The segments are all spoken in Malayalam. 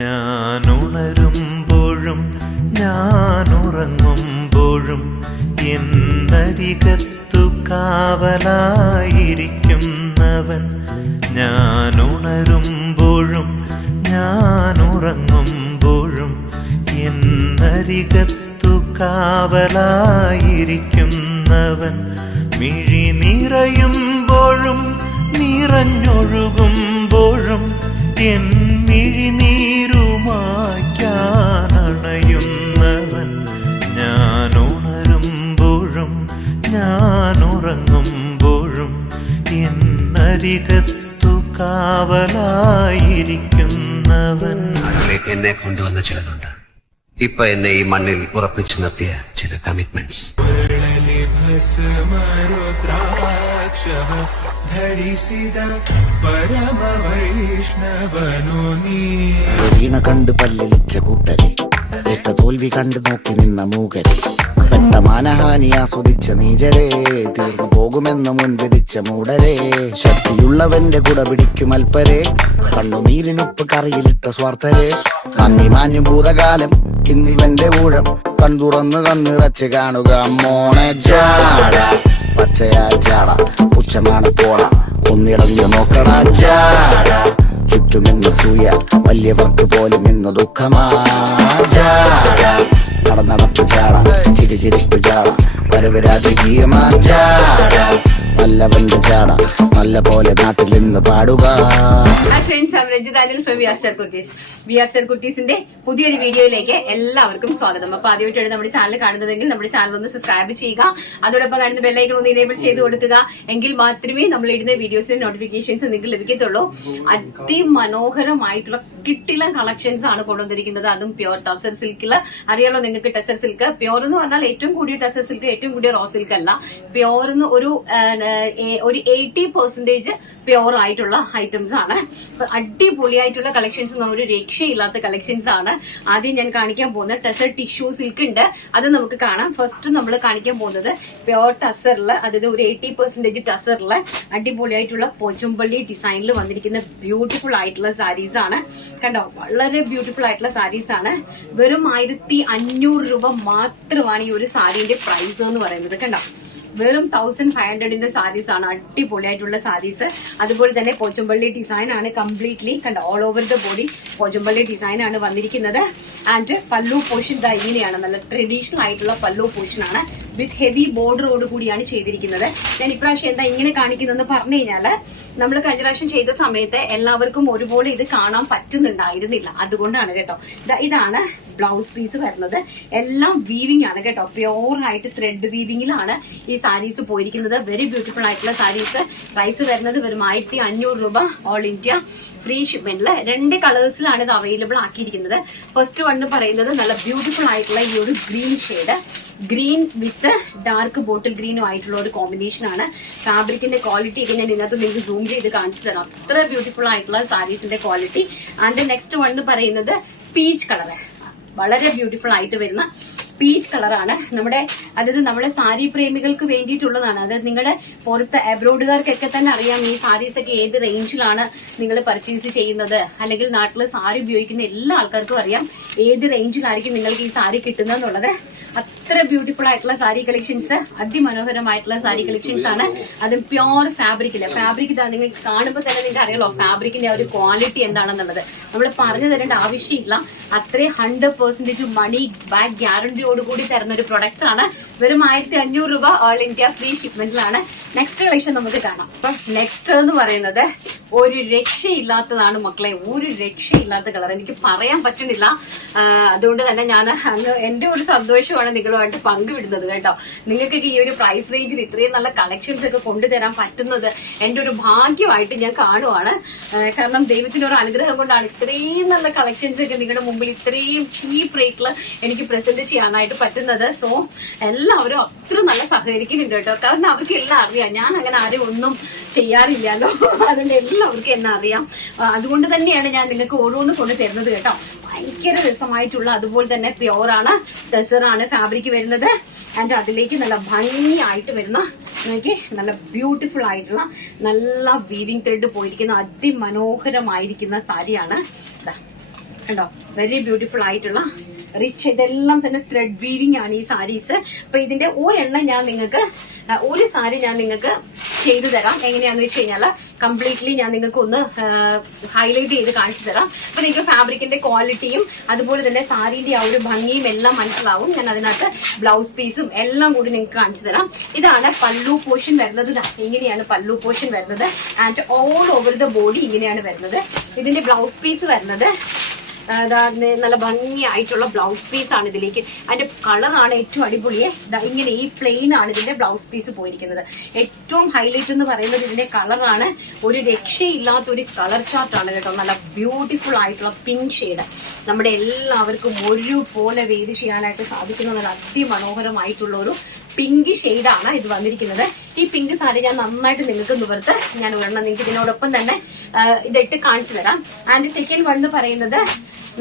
ഞാനുണരുമ്പോഴും ഞാനുറങ്ങുമ്പോഴും എന്നരികത്തു കാവലായിരിക്കുന്നവൻ. ഞാനുണരുമ്പോഴും ഞാനുറങ്ങുമ്പോഴും എന്നരികത്തു കാവലായിരിക്കുന്നവൻ. മിഴി നിറയുമ്പോഴും നിറഞ്ഞൊഴുകുമ്പോഴും എൻ മിഴിനീരുമായ്ക്കാനണയുന്നവൻ. ഞാനുണരുമ്പോഴും ഞാനുറങ്ങുമ്പോഴും എന്നരികത്തു കാവലായിരിക്കുന്നവൻ. നാട്ടിലേക്ക് എന്നെ കൊണ്ടുവന്ന ചിലതുണ്ട്. ഇപ്പൊ എന്നെ ഈ മണ്ണിൽ ഉറപ്പിച്ചു നിർത്തിയ ചില കമ്മിറ്റ്മെന്റ്സ്. വീണ കണ്ട് പല്ലിളിച്ച കൂട്ടരെ, ഏറ്റ തോൽവി കണ്ട് നോക്കി നിന്ന മൂകരെ, പെട്ട മാനഹാനി ആസ്വദിച്ച നീചരെ, തീർന്നു പോകുമെന്ന് മുൻവിധിച്ച മൂടരെ, ശക്തിയുള്ളവന്റെ കുട പിടിക്കും അൽപ്പരെ, കണ്ണുനീരിനുപ്പ് കറിയിലിട്ട സ്വാർത്ഥരെ, നന്ദി മാഞ്ഞു ഭൂതകാലം ഇന്നിവന്റെ ഊഴം, കൺതുറന്ന് കണ്ണിറച്ച് കാണുക മോണെ ജാട, പച്ചയാ ജാട പുച്ഛമാണ് പോണ, ഒന്നിടഞ്ഞു നോക്കണ ജാട, ചുറ്റുമെന്ന് സൂയ വലിയവർക്ക് പോലും ഇന്ന് ദുഃഖമാ ജാട, നടപ്പ് ചാട ചിരിച്ചിരിപ്പ് ചാട, വരവ് രാജകീയമാ ജാട, നല്ലവന്റെ ചാട നല്ല പോലെ നാട്ടിൽ നിന്ന് പാടുക. കുർത്തീസിന്റെ പുതിയൊരു വീഡിയോയിലേക്ക് എല്ലാവർക്കും സ്വാഗതം. അപ്പൊ ആദ്യമായിട്ടാണ് നമ്മുടെ ചാനൽ കാണുന്നതെങ്കിൽ നമ്മുടെ ചാനൽ ഒന്ന് സബ്സ്ക്രൈബ് ചെയ്യുക, അതോടൊപ്പം കാണുന്ന ബെല്ലൈക്കൺ ഒന്ന് എനേബിൾ ചെയ്ത് കൊടുക്കുക. എങ്കിൽ മാത്രമേ നമ്മൾ ഇടുന്ന വീഡിയോസിന്റെ നോട്ടിഫിക്കേഷൻസ് നിങ്ങൾക്ക് ലഭിക്കത്തുള്ളൂ. അതിമനോഹരമായിട്ടുള്ള കിട്ടില കളക്ഷൻസ് ആണ് കൊണ്ടുവന്നിരിക്കുന്നത്, അതും പ്യോർ ടസർ സിൽക്കില്. അറിയാലോ നിങ്ങൾക്ക് ടസർ സിൽക്ക് പ്യോർ എന്ന് പറഞ്ഞാൽ ഏറ്റവും കൂടിയ ടസർ സിൽക്ക്, ഏറ്റവും കൂടിയ റോ സിൽക്ക് അല്ല. പ്യോർ എന്ന് ഒരു 80% പ്യോർ ആയിട്ടുള്ള ഐറ്റംസ് ആണ്. അടിപൊളിയായിട്ടുള്ള കളക്ഷൻസ്, ഒരു രക്ഷയില്ലാത്ത കളക്ഷൻസ് ആണ്. ആദ്യം ഞാൻ കാണിക്കാൻ പോകുന്നത് ടസർ ടിഷ്യൂ സിൽക്ക് ഉണ്ട്, അത് നമുക്ക് കാണാം. ഫസ്റ്റ് നമ്മൾ കാണിക്കാൻ പോകുന്നത് പ്യോർ ടസറില്, അതായത് ഒരു 80% ടസറില് അടിപൊളിയായിട്ടുള്ള പോച്ചുംപള്ളി ഡിസൈനിൽ വന്നിരിക്കുന്ന ബ്യൂട്ടിഫുൾ ആയിട്ടുള്ള സാരീസ് ആണ്. കണ്ടോ, വളരെ ബ്യൂട്ടിഫുൾ ആയിട്ടുള്ള സാരീസ് ആണ്. വെറും 1500 രൂപ മാത്രമാണ് ഈ ഒരു സാരീന്റെ പ്രൈസ് എന്ന് പറയുന്നത്. കണ്ടോ, വെറും 1500ന്റെ സാരീസ് ആണ്. അടിപൊളിയായിട്ടുള്ള സാരീസ്. അതുപോലെ തന്നെ പോച്ചുംപള്ളി ഡിസൈൻ ആണ് കംപ്ലീറ്റ്ലി. കണ്ടോ, all over the body Pochampally design ആണ് വന്നിരിക്കുന്നത്. ആൻഡ് പല്ലു പോർഷൻ ഇങ്ങനെയാണ്, നല്ല ട്രഡീഷണൽ ആയിട്ടുള്ള പല്ലു പോർഷൻ ആണ്, വിത്ത് ഹെവി ബോർഡറോട് കൂടിയാണ് ചെയ്തിരിക്കുന്നത്. ഞാൻ ഇപ്രാവശ്യം എന്താ ഇങ്ങനെ കാണിക്കുന്നതെന്ന് പറഞ്ഞു കഴിഞ്ഞാല്, നമ്മൾ കഴിഞ്ഞ പ്രാവശ്യം ചെയ്ത സമയത്ത് എല്ലാവർക്കും ഒരുപോലെ ഇത് കാണാൻ പറ്റുന്നുണ്ടായിരുന്നില്ല, അതുകൊണ്ടാണ് കേട്ടോ. ഇതാണ് ബ്ലൗസ് പീസ് വരുന്നത്. എല്ലാം വീവിംഗ് ആണ് കേട്ടോ, പ്യോർ ആയിട്ട് ത്രെഡ് വീവിംഗിലാണ് ഈ സാരീസ് പോയിരിക്കുന്നത്. വെരി ബ്യൂട്ടിഫുൾ ആയിട്ടുള്ള സാരീസ്. പ്രൈസ് വരുന്നത് വെറും 1500 രൂപ, ഓൾ ഇന്ത്യ ഫ്രീ ഷിപ്മെന്റില്. 2 കളേഴ്സിലാണ് ഇത് അവൈലബിൾ ആക്കിയിരിക്കുന്നത്. ഫസ്റ്റ് വൺ പറയുന്നത് നല്ല ബ്യൂട്ടിഫുൾ ആയിട്ടുള്ള ഈ ഒരു ഗ്രീൻ ഷെയ്ഡ്, ഗ്രീൻ വിത്ത് ഡാർക്ക് ബോട്ടിൽ ഗ്രീനും ആയിട്ടുള്ള ഒരു കോമ്പിനേഷൻ ആണ്. ഫാബ്രിക്കിന്റെ ക്വാളിറ്റി ഒക്കെ ഞാൻ ഇതിനകത്ത് നിങ്ങൾക്ക് സൂം ചെയ്ത് കാണിച്ചു തരാം, അത്ര ബ്യൂട്ടിഫുൾ ആയിട്ടുള്ള സാരീസിന്റെ ക്വാളിറ്റി. ആൻഡ് നെക്സ്റ്റ് വൺ പറയുന്നത് പീച്ച് കളർ, വളരെ ബ്യൂട്ടിഫുൾ ആയിട്ട് വരുന്ന പീച്ച് കളറാണ്. അതായത് നമ്മുടെ സാരി പ്രേമികൾക്ക് വേണ്ടിയിട്ടുള്ളതാണ്. അതായത് നിങ്ങളുടെ പുറത്ത് അബ്രോഡുകാർക്കൊക്കെ തന്നെ അറിയാം ഈ സാരീസ് ഒക്കെ ഏത് റേഞ്ചിലാണ് നിങ്ങൾ പർച്ചേസ് ചെയ്യുന്നത്, അല്ലെങ്കിൽ നാട്ടിൽ സാരി ഉപയോഗിക്കുന്ന എല്ലാ ആൾക്കാർക്കും അറിയാം ഏത് റേഞ്ചിലായിരിക്കും നിങ്ങൾക്ക് ഈ സാരി കിട്ടുന്നതെന്നുള്ളത്. അത്ര ബ്യൂട്ടിഫുൾ ആയിട്ടുള്ള സാരി കളക്ഷൻസ്, അതിമനോഹരമായിട്ടുള്ള സാരി കളക്ഷൻസ് ആണ്. അതും പ്യോർ ഫാബ്രിക്കില്. ഫാബ്രിക് ഇതാ നിങ്ങൾക്ക് കാണുമ്പോൾ തന്നെ നിങ്ങൾക്ക് അറിയാലോ ഫാബ്രിക്കിന്റെ ഒരു ക്വാളിറ്റി എന്താണെന്നുള്ളത്. നമ്മൾ പറഞ്ഞു തരേണ്ട ആവശ്യമില്ല, അത്രയും 100% മണി ബാക്ക് ഗ്യാരണ്ടിയോടുകൂടി തരുന്ന ഒരു പ്രൊഡക്റ്റ് ആണ്. വെറും 1500 രൂപ, ഓൾ ഇന്ത്യ ഫ്രീ ഷിപ്മെന്റിലാണ്. നെക്സ്റ്റ് കളക്ഷൻ നമുക്ക് കാണാം. അപ്പൊ നെക്സ്റ്റ് എന്ന് പറയുന്നത് ഒരു രക്ഷയില്ലാത്തതാണ് മക്കളെ, ഒരു രക്ഷയില്ലാത്ത കളർ, എനിക്ക് പറയാൻ പറ്റുന്നില്ല. അതുകൊണ്ട് തന്നെ ഞാൻ എന്റെ ഒരു സന്തോഷമാണ് നിങ്ങളുമായിട്ട് പങ്കുവിടുന്നത് കേട്ടോ. നിങ്ങൾക്ക് ഈ ഒരു പ്രൈസ് റേഞ്ചിൽ ഇത്രയും നല്ല കളക്ഷൻസ് ഒക്കെ കൊണ്ടുതരാൻ പറ്റുന്നത് എന്റെ ഒരു ഭാഗ്യമായിട്ട് ഞാൻ കാണുവാണ്. കാരണം ദൈവത്തിന്റെ ഒരു അനുഗ്രഹം കൊണ്ടാണ് ഇത്രയും നല്ല കളക്ഷൻസ് ഒക്കെ നിങ്ങളുടെ മുമ്പിൽ ഇത്രയും ചീപ്പ് റേറ്റിൽ എനിക്ക് പ്രസന്റ് ചെയ്യാനായിട്ട് പറ്റുന്നത്. സോ എല്ലാവരും അത്ര നല്ല സഹകരിക്കുന്നുണ്ട് കേട്ടോ. കാരണം അവർക്ക് എല്ലാം അറിയാം, ഞാൻ അങ്ങനെ ആരും ഒന്നും ചെയ്യാറില്ലല്ലോ, അതുകൊണ്ട് എല്ലാവർക്കും എന്നെ അറിയാം. അതുകൊണ്ട് തന്നെയാണ് ഞാൻ നിങ്ങൾക്ക് ഓരോന്ന് കൊണ്ട് തരുന്നത് കേട്ടോ. ഭയങ്കര രസമായിട്ടുള്ള, അതുപോലെ തന്നെ പ്യോർ ആണ്, ടെസറാണ് ഫാബ്രിക് വരുന്നത്. ആൻഡ് അതിലേക്ക് നല്ല ഭംഗിയായിട്ട് വരുന്ന, നോക്കി നല്ല ബ്യൂട്ടിഫുൾ ആയിട്ടുള്ള നല്ല വീവിംഗ് ത്രെഡ് പോയിരിക്കുന്ന അതിമനോഹരമായിരിക്കുന്ന സാരിയാണ്. കണ്ടോ, വെരി ബ്യൂട്ടിഫുൾ ആയിട്ടുള്ള റിച്ച്, ഇതെല്ലാം തന്നെ ത്രെഡ് വീവിംഗ് ആണ് ഈ സാരീസ്. അപ്പൊ ഇതിന്റെ ഒരെണ്ണം ഞാൻ നിങ്ങൾക്ക്, ഒരു സാരി ഞാൻ നിങ്ങൾക്ക് ചെയ്തു തരാം. എങ്ങനെയാന്ന് വെച്ച് കഴിഞ്ഞാൽ കംപ്ലീറ്റ്ലി ഞാൻ നിങ്ങൾക്ക് ഒന്ന് ഹൈലൈറ്റ് ചെയ്ത് കാണിച്ചു തരാം. അപ്പൊ നിങ്ങൾക്ക് ഫാബ്രിക്കിന്റെ ക്വാളിറ്റിയും അതുപോലെ തന്നെ സാരീന്റെ ആ ഒരു ഭംഗിയും എല്ലാം മനസ്സിലാവും. ഞാൻ അതിനകത്ത് ബ്ലൗസ് പീസും എല്ലാം കൂടി നിങ്ങൾക്ക് കാണിച്ചു തരാം. ഇതാണ് പല്ലു പോർഷൻ വരുന്നത്. ഇങ്ങനെയാണ് പല്ലു പോർഷൻ വരുന്നത്. And all over the body ഇങ്ങനെയാണ് വരുന്നത്. ഇതിന്റെ ബ്ലൗസ് പീസ് വരുന്നത് നല്ല ഭംഗിയായിട്ടുള്ള ബ്ലൗസ് പീസ് ആണ്. ഇതിലേക്ക് അതിന്റെ കളറാണ് ഏറ്റവും അടിപൊളിയെ. ഇങ്ങനെ ഈ പ്ലെയിൻ ആണ് ഇതിന്റെ ബ്ലൗസ് പീസ് പോയിരിക്കുന്നത്. ഏറ്റവും ഹൈലൈറ്റ് എന്ന് പറയുന്നത് ഇതിന്റെ കളറാണ്. ഒരു രക്ഷയില്ലാത്ത ഒരു കളർ ചാർട്ടാണ് കേട്ടോ. നല്ല ബ്യൂട്ടിഫുൾ ആയിട്ടുള്ള പിങ്ക് ഷെയ്ഡ്. നമ്മുടെ എല്ലാവർക്കും ഒരുപോലെ വേദി ചെയ്യാനായിട്ട് സാധിക്കുന്ന നല്ല അതിമനോഹരമായിട്ടുള്ള ഒരു പിങ്ക് ഷെയ്ഡാണ് ഇത് വന്നിരിക്കുന്നത്. ഈ പിങ്ക് സാരി ഞാൻ നന്നായിട്ട് നിങ്ങൾക്ക് നിവർത്ത് ഞാൻ ഒരെണ്ണം നിങ്ങൾക്ക് ഇതിനോടൊപ്പം തന്നെ ഇതിട്ട് കാണിച്ചു തരാം. ആൻഡ് സെക്കൻഡ് വൺ എന്ന് പറയുന്നത്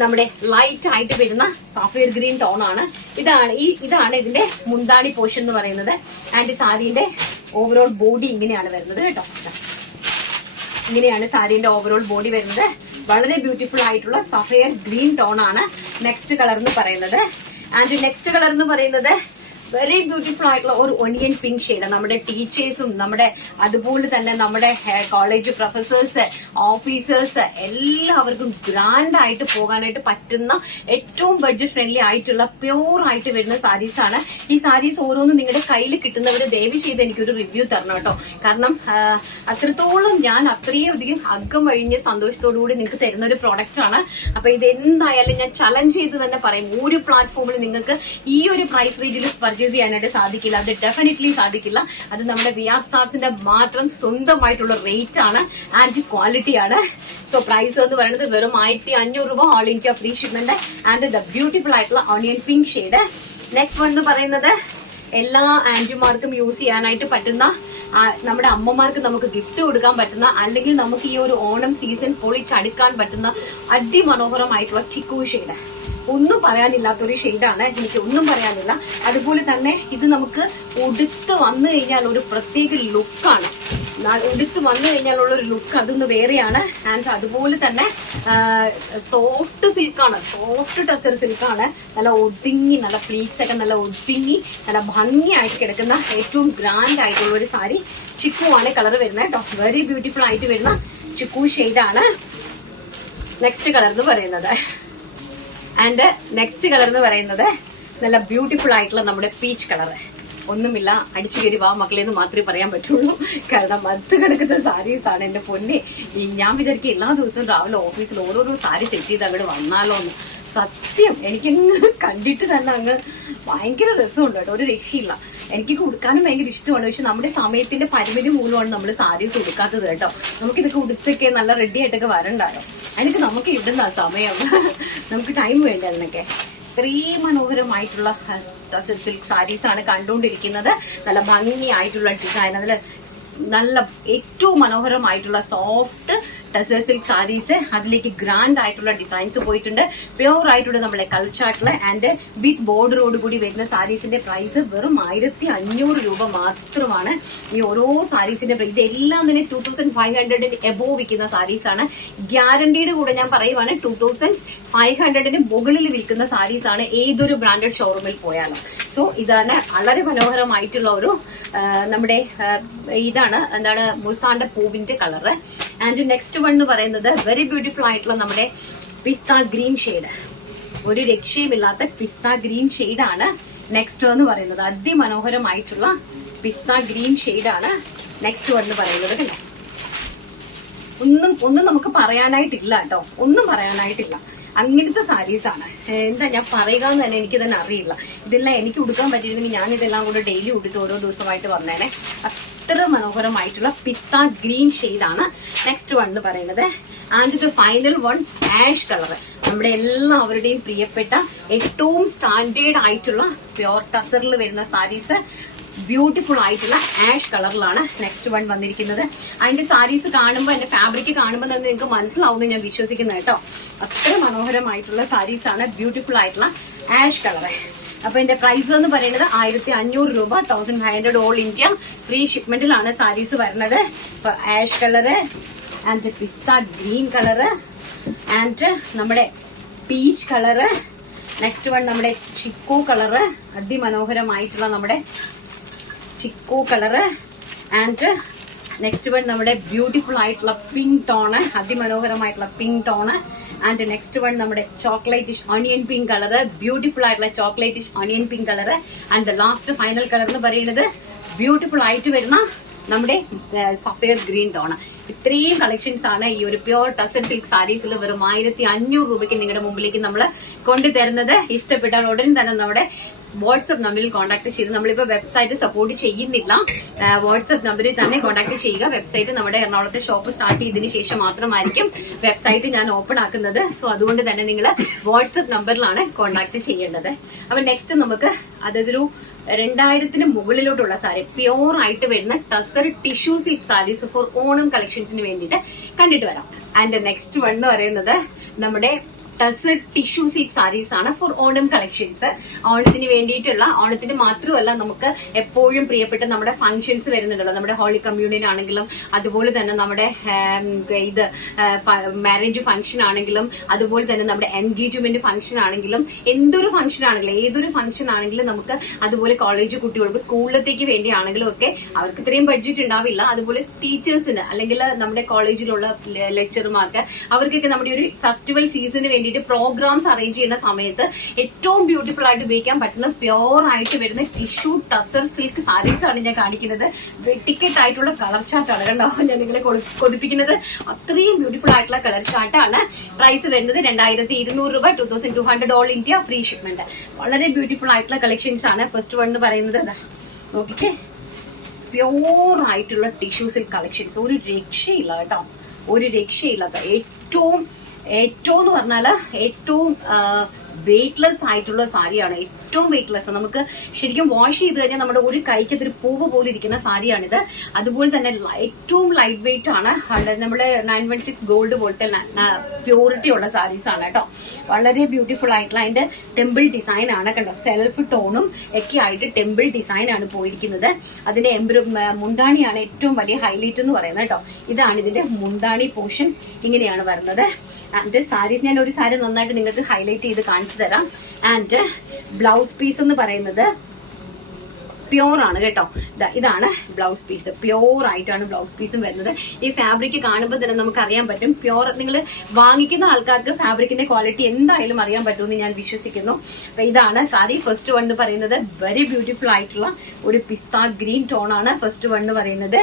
നമ്മുടെ ലൈറ്റ് ആയിട്ട് വരുന്ന സഫയർ ഗ്രീൻ ടോൺ ആണ്. ഇതാണ് ഇതിന്റെ മുന്താണി പോർഷൻ എന്ന് പറയുന്നത്. ആൻഡ് സാരീന്റെ ഓവറോൾ ബോഡി ഇങ്ങനെയാണ് വരുന്നത് കേട്ടോ. ഇങ്ങനെയാണ് സാരീന്റെ ഓവറോൾ ബോഡി വരുന്നത്. വളരെ ബ്യൂട്ടിഫുൾ ആയിട്ടുള്ള സഫയർ ഗ്രീൻ ടോൺ ആണ് നെക്സ്റ്റ് കളർ എന്ന് പറയുന്നത്. ആൻഡ് നെക്സ്റ്റ് കളർ എന്ന് പറയുന്നത് വെരി ബ്യൂട്ടിഫുൾ ആയിട്ടുള്ള ഒരു ഒണിയൻ പിങ്ക് ഷെയ്ഡ്. നമ്മുടെ ടീച്ചേഴ്സും നമ്മുടെ അതുപോലെ തന്നെ നമ്മുടെ കോളേജ് പ്രൊഫസേഴ്സ്, ഓഫീസേഴ്സ് എല്ലാവർക്കും ഗ്രാൻഡ് ആയിട്ട് പോകാനായിട്ട് പറ്റുന്ന ഏറ്റവും ബഡ്ജറ്റ് ഫ്രണ്ട്ലി ആയിട്ടുള്ള പ്യൂർ ആയിട്ട് വരുന്ന സാരീസ് ആണ്. ഈ സാരീസ് ഓരോന്നും നിങ്ങളുടെ കയ്യിൽ കിട്ടുന്നവർ ദയവ് ചെയ്ത് എനിക്കൊരു റിവ്യൂ തരണം കേട്ടോ. കാരണം അത്രത്തോളം ഞാൻ അത്രയും അധികം അകം കഴിഞ്ഞ് സന്തോഷത്തോടുകൂടി നിങ്ങൾക്ക് തരുന്ന ഒരു പ്രോഡക്റ്റ് ആണ്. അപ്പൊ ഇത് എന്തായാലും ഞാൻ ചലഞ്ച് ചെയ്ത് തന്നെ പറയും, ഒരു പ്ലാറ്റ്ഫോമിൽ നിങ്ങൾക്ക് ഈ ഒരു പ്രൈസ് റേഞ്ചിൽ പർച്ചേസ് ചെയ്യാനായിട്ട് സാധിക്കില്ല. അത് ഡെഫിനറ്റ്ലി സാധിക്കില്ല. അത് നമ്മുടെ VR സ്റ്റാർസിന്റെ മാത്രം സ്വന്തമായിട്ടുള്ള റേറ്റ് ആണ് ആൻഡ് ക്വാളിറ്റി ആണ്. സോ പ്രൈസ് എന്ന് പറയുന്നത് വെറും 1500 രൂപ, all India free shipment. And the beautiful ആയിട്ടുള്ള onion pink shade. Next one എന്ന് പറയുന്നത് എല്ലാ ആന്റിമാർക്കും യൂസ് ചെയ്യാനായിട്ട് പറ്റുന്ന, നമ്മുടെ അമ്മമാർക്ക് നമുക്ക് ഗിഫ്റ്റ് കൊടുക്കാൻ പറ്റുന്ന, അല്ലെങ്കിൽ നമുക്ക് ഈ ഒരു ഓണം സീസൺ പൊളിച്ചടുക്കാൻ പറ്റുന്ന അതിമനോഹരമായിട്ടുള്ള ചിക്കു ഷെയ്ഡ്. ഒന്നും പറയാനില്ലാത്തൊരു ഷെയ്ഡാണ്, എനിക്ക് ഒന്നും പറയാനില്ല. അതുപോലെ തന്നെ ഇത് നമുക്ക് ഉടുത്ത് വന്നു കഴിഞ്ഞാൽ ഒരു പ്രത്യേക ലുക്കാണ്. ഉടുത്ത് വന്നു കഴിഞ്ഞാലുള്ള ഒരു ലുക്ക് അതൊന്ന് വേറെയാണ്. ആൻഡ് അതുപോലെ തന്നെ സോഫ്റ്റ് സിൽക്കാണ്, സോഫ്റ്റ് ടെസർ സിൽക്കാണ്. നല്ല ഒതുങ്ങി, നല്ല പ്ലീറ്റ്സ് ഒക്കെ നല്ല ഒതുങ്ങി നല്ല ഭംഗിയായിട്ട് കിടക്കുന്ന ഏറ്റവും ഗ്രാൻഡ് ആയിട്ടുള്ള ഒരു സാരി. ചിക്കു ആണ് കളർ വരുന്നത് കേട്ടോ. വെരി ബ്യൂട്ടിഫുൾ ആയിട്ട് വരുന്ന ചിക്കു ഷെയ്ഡാണ് നെക്സ്റ്റ് കളർ എന്ന് പറയുന്നത്. ആൻഡ് നെക്സ്റ്റ് കളർ എന്ന് പറയുന്നത് നല്ല ബ്യൂട്ടിഫുൾ ആയിട്ടുള്ള നമ്മുടെ പീച്ച് കളർ. ഒന്നുമില്ല, അടിച്ചു കയറി വാ മക്കളെ എന്ന് മാത്രമേ പറയാൻ പറ്റുള്ളൂ. കാരണം മത്ത് കിടക്കുന്ന സാരീസ് ആണ് എന്റെ പൊന്നെ. ഞാൻ വിചാരിക്കും എല്ലാ ദിവസവും രാവിലെ ഓഫീസിൽ ഓരോരോ സാരി സെറ്റ് ചെയ്ത് അങ്ങോട്ട് വന്നാലോ എന്ന്. സത്യം എനിക്കങ്ങ് കണ്ടിട്ട് തന്നെ അങ്ങ് ഭയങ്കര രസമുണ്ട് കേട്ടോ. ഒരു രക്ഷയില്ല. എനിക്ക് കൊടുക്കാനും ഭയങ്കര ഇഷ്ടമാണ്. പക്ഷെ നമ്മുടെ സമയത്തിന്റെ പരിമിതി മൂലമാണ് നമ്മൾ സാരീസ് ഉടുക്കാത്തത് കേട്ടോ. നമുക്കിതൊക്കെ ഉടുത്തൊക്കെ നല്ല റെഡി ആയിട്ടൊക്കെ വരണ്ടായോ. അതിനൊക്കെ നമുക്ക് ഇടുന്ന സമയം, നമുക്ക് ടൈം വേണ്ട അതിനൊക്കെ. ഇത്രയും മനോഹരമായിട്ടുള്ള സിൽക്ക് സാരീസ് ആണ് കണ്ടുകൊണ്ടിരിക്കുന്നത്. നല്ല ഭംഗിയായിട്ടുള്ള ഡിസൈൻ, നല്ല ഏറ്റവും മനോഹരമായിട്ടുള്ള സോഫ്റ്റ് ടെസർ സിൽക്ക് സാരീസ്. അതിലേക്ക് ഗ്രാൻഡ് ആയിട്ടുള്ള ഡിസൈൻസ് പോയിട്ടുണ്ട്. പ്യൂർ ആയിട്ടുള്ള നമ്മളെ കൾച്ചാർട്ടില് ആൻഡ് വിത്ത് ബോർഡറോട് കൂടി വരുന്ന സാരീസിന്റെ പ്രൈസ് വെറും 1500 രൂപ മാത്രമാണ്. ഈ ഓരോ സാരീസിന്റെ ഇതെല്ലാം തന്നെ 2500 എബോവ് വിൽക്കുന്ന സാരീസ് ആണ്. ഗ്യാരണ്ടിയുടെ കൂടെ ഞാൻ പറയുവാണ് 2500 മുകളിൽ വിൽക്കുന്ന സാരീസ് ആണ് ഏതൊരു ബ്രാൻഡഡ് ഷോറൂമിൽ പോയാലും. സോ ഇതാണ് വളരെ മനോഹരമായിട്ടുള്ള ഒരു നമ്മുടെ ഇതാണ് എന്താണ് മുസാന്റെ പൂവിന്റെ കളറ്. ആൻഡ് നെക്സ്റ്റ് വൺ എന്ന് പറയുന്നത് വെരി ബ്യൂട്ടിഫുൾ ആയിട്ടുള്ള നമ്മുടെ പിസ്ത ഗ്രീൻ ഷെയ്ഡ്. ഒരു രക്ഷയുമില്ലാത്ത പിസ്ത ഗ്രീൻ ഷെയ്ഡാണ് നെക്സ്റ്റ് എന്ന് പറയുന്നത്. അതിമനോഹരമായിട്ടുള്ള പിസ്ത ഗ്രീൻ ഷെയ്ഡാണ് നെക്സ്റ്റ് വൺ എന്ന് പറയുന്നത്. അല്ലേ, ഒന്നും നമുക്ക് പറയാനായിട്ടില്ല കേട്ടോ, ഒന്നും പറയാനായിട്ടില്ല. അങ്ങനത്തെ സാരീസ് ആണ്. എന്താ ഞാൻ പറയുക എന്ന് തന്നെ എനിക്ക് തന്നെ അറിയില്ല. ഇതെല്ലാം എനിക്ക് ഉടുക്കാൻ പറ്റിയിരുന്നെങ്കിൽ ഞാൻ ഇതെല്ലാം കൂടെ ഡെയിലി ഉടുത്ത് ഓരോ ദിവസമായിട്ട് വന്നേനെ. അത്ര മനോഹരമായിട്ടുള്ള പിസ്ത ഗ്രീൻ ഷെയ്ഡാണ് നെക്സ്റ്റ് വൺ എന്ന് പറയുന്നത്. And the final one ash colour. നമ്മുടെ എല്ലാവരുടെയും പ്രിയപ്പെട്ട ഏറ്റവും സ്റ്റാൻഡേർഡ് ആയിട്ടുള്ള പ്യോർ ടസറിൽ വരുന്ന സാരീസ് ബ്യൂട്ടിഫുൾ ആയിട്ടുള്ള ആഷ് കളറിലാണ് നെക്സ്റ്റ് വൺ വന്നിരിക്കുന്നത്. അതിന്റെ സാരീസ് കാണുമ്പോൾ, എന്റെ ഫാബ്രിക് കാണുമ്പോൾ തന്നെ നിങ്ങൾക്ക് മനസ്സിലാവുമെന്ന് ഞാൻ വിശ്വസിക്കുന്നത് കേട്ടോ. അത്ര മനോഹരമായിട്ടുള്ള സാരീസ് ആണ്, ബ്യൂട്ടിഫുൾ ആയിട്ടുള്ള ആഷ് കളർ. അപ്പൊ എന്റെ പ്രൈസ് എന്ന് പറയുന്നത് 1500 രൂപ, 1500 ഓൾ ഇന്ത്യ ഫ്രീ ഷിപ്മെന്റിലാണ് സാരീസ് വരുന്നത്. ഇപ്പൊ ആഷ് കളറ് ആൻഡ് പിസ്ത ഗ്രീൻ കളറ് ആൻഡ് നമ്മുടെ പീച്ച് കളറ്. നെക്സ്റ്റ് വൺ നമ്മുടെ ചിക്കു കളറ്, അതിമനോഹരമായിട്ടുള്ള നമ്മുടെ ചിക്കു കളറ്. ആൻഡ് നെക്സ്റ്റ് വൺ നമ്മുടെ ബ്യൂട്ടിഫുൾ ആയിട്ടുള്ള പിങ്ക് ടോണ്, അതിമനോഹരമായിട്ടുള്ള pink tone. And next one നമ്മുടെ chocolatish onion pink colour, beautiful ആയിട്ടുള്ള chocolatish onion pink colour. And the last final colour എന്ന് പറയുന്നത് ബ്യൂട്ടിഫുൾ ആയിട്ട് വരുന്ന നമ്മുടെ സഫയർ ഗ്രീൻ ടോണ്. ഇത്രയും കളക്ഷൻസ് ആണ് ഈ ഒരു പ്യോർ ടസർ സിൽക്ക് സാരീസിൽ വെറും 1500 രൂപയ്ക്ക് നിങ്ങളുടെ മുമ്പിലേക്ക് നമ്മൾ കൊണ്ടുതരുന്നത്. ഇഷ്ടപ്പെട്ടാൽ ഉടൻ തന്നെ നമ്മുടെ വാട്സ്ആപ്പ് നമ്പറിൽ കോൺടാക്ട് ചെയ്ത്, നമ്മളിപ്പോ വെബ്സൈറ്റ് സപ്പോർട്ട് ചെയ്യുന്നില്ല, വാട്സ്ആപ്പ് നമ്പറിൽ തന്നെ കോൺടാക്ട് ചെയ്യുക. വെബ്സൈറ്റ് നമ്മുടെ എറണാകുളത്തെ ഷോപ്പ് സ്റ്റാർട്ട് ചെയ്തതിന് ശേഷം മാത്രമായിരിക്കും വെബ്സൈറ്റ് ഞാൻ ഓപ്പൺ ആക്കുന്നത്. സോ അതുകൊണ്ട് തന്നെ നിങ്ങൾ വാട്സ്ആപ്പ് നമ്പറിലാണ് കോൺടാക്ട് ചെയ്യേണ്ടത്. അപ്പൊ നെക്സ്റ്റ് നമുക്ക് അതൊരു 2000-ന് മുകളിലോട്ടുള്ള സാരി, പ്യോർ ആയിട്ട് വരുന്ന tussar tissue silk saris for Onam കളക്ഷൻസിന് വേണ്ടിയിട്ട് കണ്ടിട്ട് വരാം. ആൻഡ് നെക്സ്റ്റ് വൺ എന്ന് പറയുന്നത് നമ്മുടെ ടസർ ടിഷ്യൂ സിൽക്ക് സാരീസ് ആണ് ഫോർ ഓണം കളക്ഷൻസ്. ഓണത്തിന് വേണ്ടിയിട്ടുള്ള, ഓണത്തിന് മാത്രമല്ല നമുക്ക് എപ്പോഴും പ്രിയപ്പെട്ട നമ്മുടെ ഫംഗ്ഷൻസ് വരുന്നുണ്ടല്ലോ, നമ്മുടെ ഹോളി കമ്മ്യൂണിയൻ ആണെങ്കിലും അതുപോലെ തന്നെ നമ്മുടെ ഇത് മാരേജ് ഫംഗ്ഷൻ ആണെങ്കിലും അതുപോലെ തന്നെ നമ്മുടെ എൻഗേജ്മെന്റ് ഫംഗ്ഷൻ ആണെങ്കിലും എന്തൊരു ഫംഗ്ഷൻ ആണെങ്കിലും ഏതൊരു ഫംഗ്ഷൻ ആണെങ്കിലും നമുക്ക് അതുപോലെ കോളേജ് കുട്ടികൾക്ക് സ്കൂളിലത്തേക്ക് വേണ്ടിയാണെങ്കിലും ഒക്കെ അവർക്ക് ഇത്രയും ബഡ്ജറ്റ് ഉണ്ടാവില്ല. അതുപോലെ ടീച്ചേഴ്സിന് അല്ലെങ്കിൽ നമ്മുടെ കോളേജിലുള്ള ലെക്ചർമാർക്ക് അവർക്കൊക്കെ നമ്മുടെ ഒരു ഫെസ്റ്റിവൽ സീസണിന് വേണ്ടി പ്രോഗ്രാംസ് അറേഞ്ച് ചെയ്യുന്ന സമയത്ത് ഏറ്റവും ബ്യൂട്ടിഫുൾ ആയിട്ട് ഉപയോഗിക്കാൻ പറ്റുന്ന പ്യോർ ആയിട്ട് വരുന്ന ടിഷ്യൂ ടസർ സിൽക്ക് സാരീസ് ആണ് ഞാൻ കാണിക്കുന്നത്. ടിക്കറ്റ് ആയിട്ടുള്ള കളർ ചാർട്ടാണ് കണ്ടോ ഞാൻ നിങ്ങളെ കൊടുപ്പിക്കുന്നത്. അത്രയും ബ്യൂട്ടിഫുൾ ആയിട്ടുള്ള കളർ ചാർട്ടാണ്. പ്രൈസ് വരുന്നത് 2200 രൂപ, 2200 ഓൾ ഇന്ത്യ ഫ്രീ ഷിപ്മെന്റ്. വളരെ ബ്യൂട്ടിഫുൾ ആയിട്ടുള്ള കളക്ഷൻസ് ആണ്. ഫസ്റ്റ് വൺ എന്ന് പറയുന്നത് നോക്കിക്കേ, പ്യോർ ആയിട്ടുള്ള ടിഷ്യൂ സിൽക്ക് കളക്ഷൻസ്. ഒരു രക്ഷയില്ല കേട്ടോ, ഒരു രക്ഷയില്ലാത്ത ഏറ്റവും എന്ന് പറഞ്ഞാല് ഏറ്റവും വെയ്റ്റ്ലെസ് ആയിട്ടുള്ള സാരിയാണ്. ഏറ്റവും വെയ്റ്റ്ലെസ്, നമുക്ക് ശരിക്കും വാഷ് ചെയ്ത് കഴിഞ്ഞാൽ നമ്മുടെ ഒരു കൈക്ക് ഇതൊരു പൂവ് പോലെ ഇരിക്കുന്ന സാരിയാണിത്. അതുപോലെ തന്നെ ഏറ്റവും ലൈറ്റ് വെയിറ്റ് ആണ്. നമ്മുടെ 916 ഗോൾഡ് പോലത്തെ പ്യൂരിറ്റി ഉള്ള സാരീസ് ആണ് കേട്ടോ. വളരെ ബ്യൂട്ടിഫുൾ ആയിട്ടുള്ള അതിന്റെ ടെമ്പിൾ ഡിസൈൻ ആണ് കണ്ടോ, സെൽഫ് ടോണും ഒക്കെ ആയിട്ട് ടെമ്പിൾ ഡിസൈൻ ആണ് പോയിരിക്കുന്നത്. അതിന്റെ മുന്താണിയാണ് ഏറ്റവും വലിയ ഹൈലൈറ്റ് എന്ന് പറയുന്നത് കേട്ടോ. ഇതാണ് ഇതിന്റെ മുന്താണി പോർഷൻ, ഇങ്ങനെയാണ് വരുന്നത്. ആൻഡ് സാരീസ് ഞാൻ ഒരു സാരി നന്നായിട്ട് നിങ്ങൾക്ക് ഹൈലൈറ്റ് ചെയ്ത് കാണിച്ചു തരാം. ആൻഡ് ബ്ലൗസ് പീസ് എന്ന് പറയുന്നത് പ്യോർ ആണ് കേട്ടോ. ഇതാണ് ബ്ലൗസ് പീസ്, പ്യോർ ആയിട്ടാണ് ബ്ലൗസ് പീസും വരുന്നത്. ഈ ഫാബ്രിക് കാണുമ്പോൾ തന്നെ നമുക്ക് അറിയാൻ പറ്റും പ്യോർ. നിങ്ങൾ വാങ്ങിക്കുന്ന ആൾക്കാർക്ക് ഫാബ്രിക്കിന്റെ ക്വാളിറ്റി എന്തായാലും അറിയാൻ പറ്റുമെന്ന് ഞാൻ വിശ്വസിക്കുന്നു. അപ്പൊ ഇതാണ് സാരി. ഫസ്റ്റ് വൺ എന്ന് പറയുന്നത് വെരി ബ്യൂട്ടിഫുൾ ആയിട്ടുള്ള ഒരു പിസ്ത ഗ്രീൻ ടോൺ ആണ് ഫസ്റ്റ് വൺ എന്ന് പറയുന്നത്.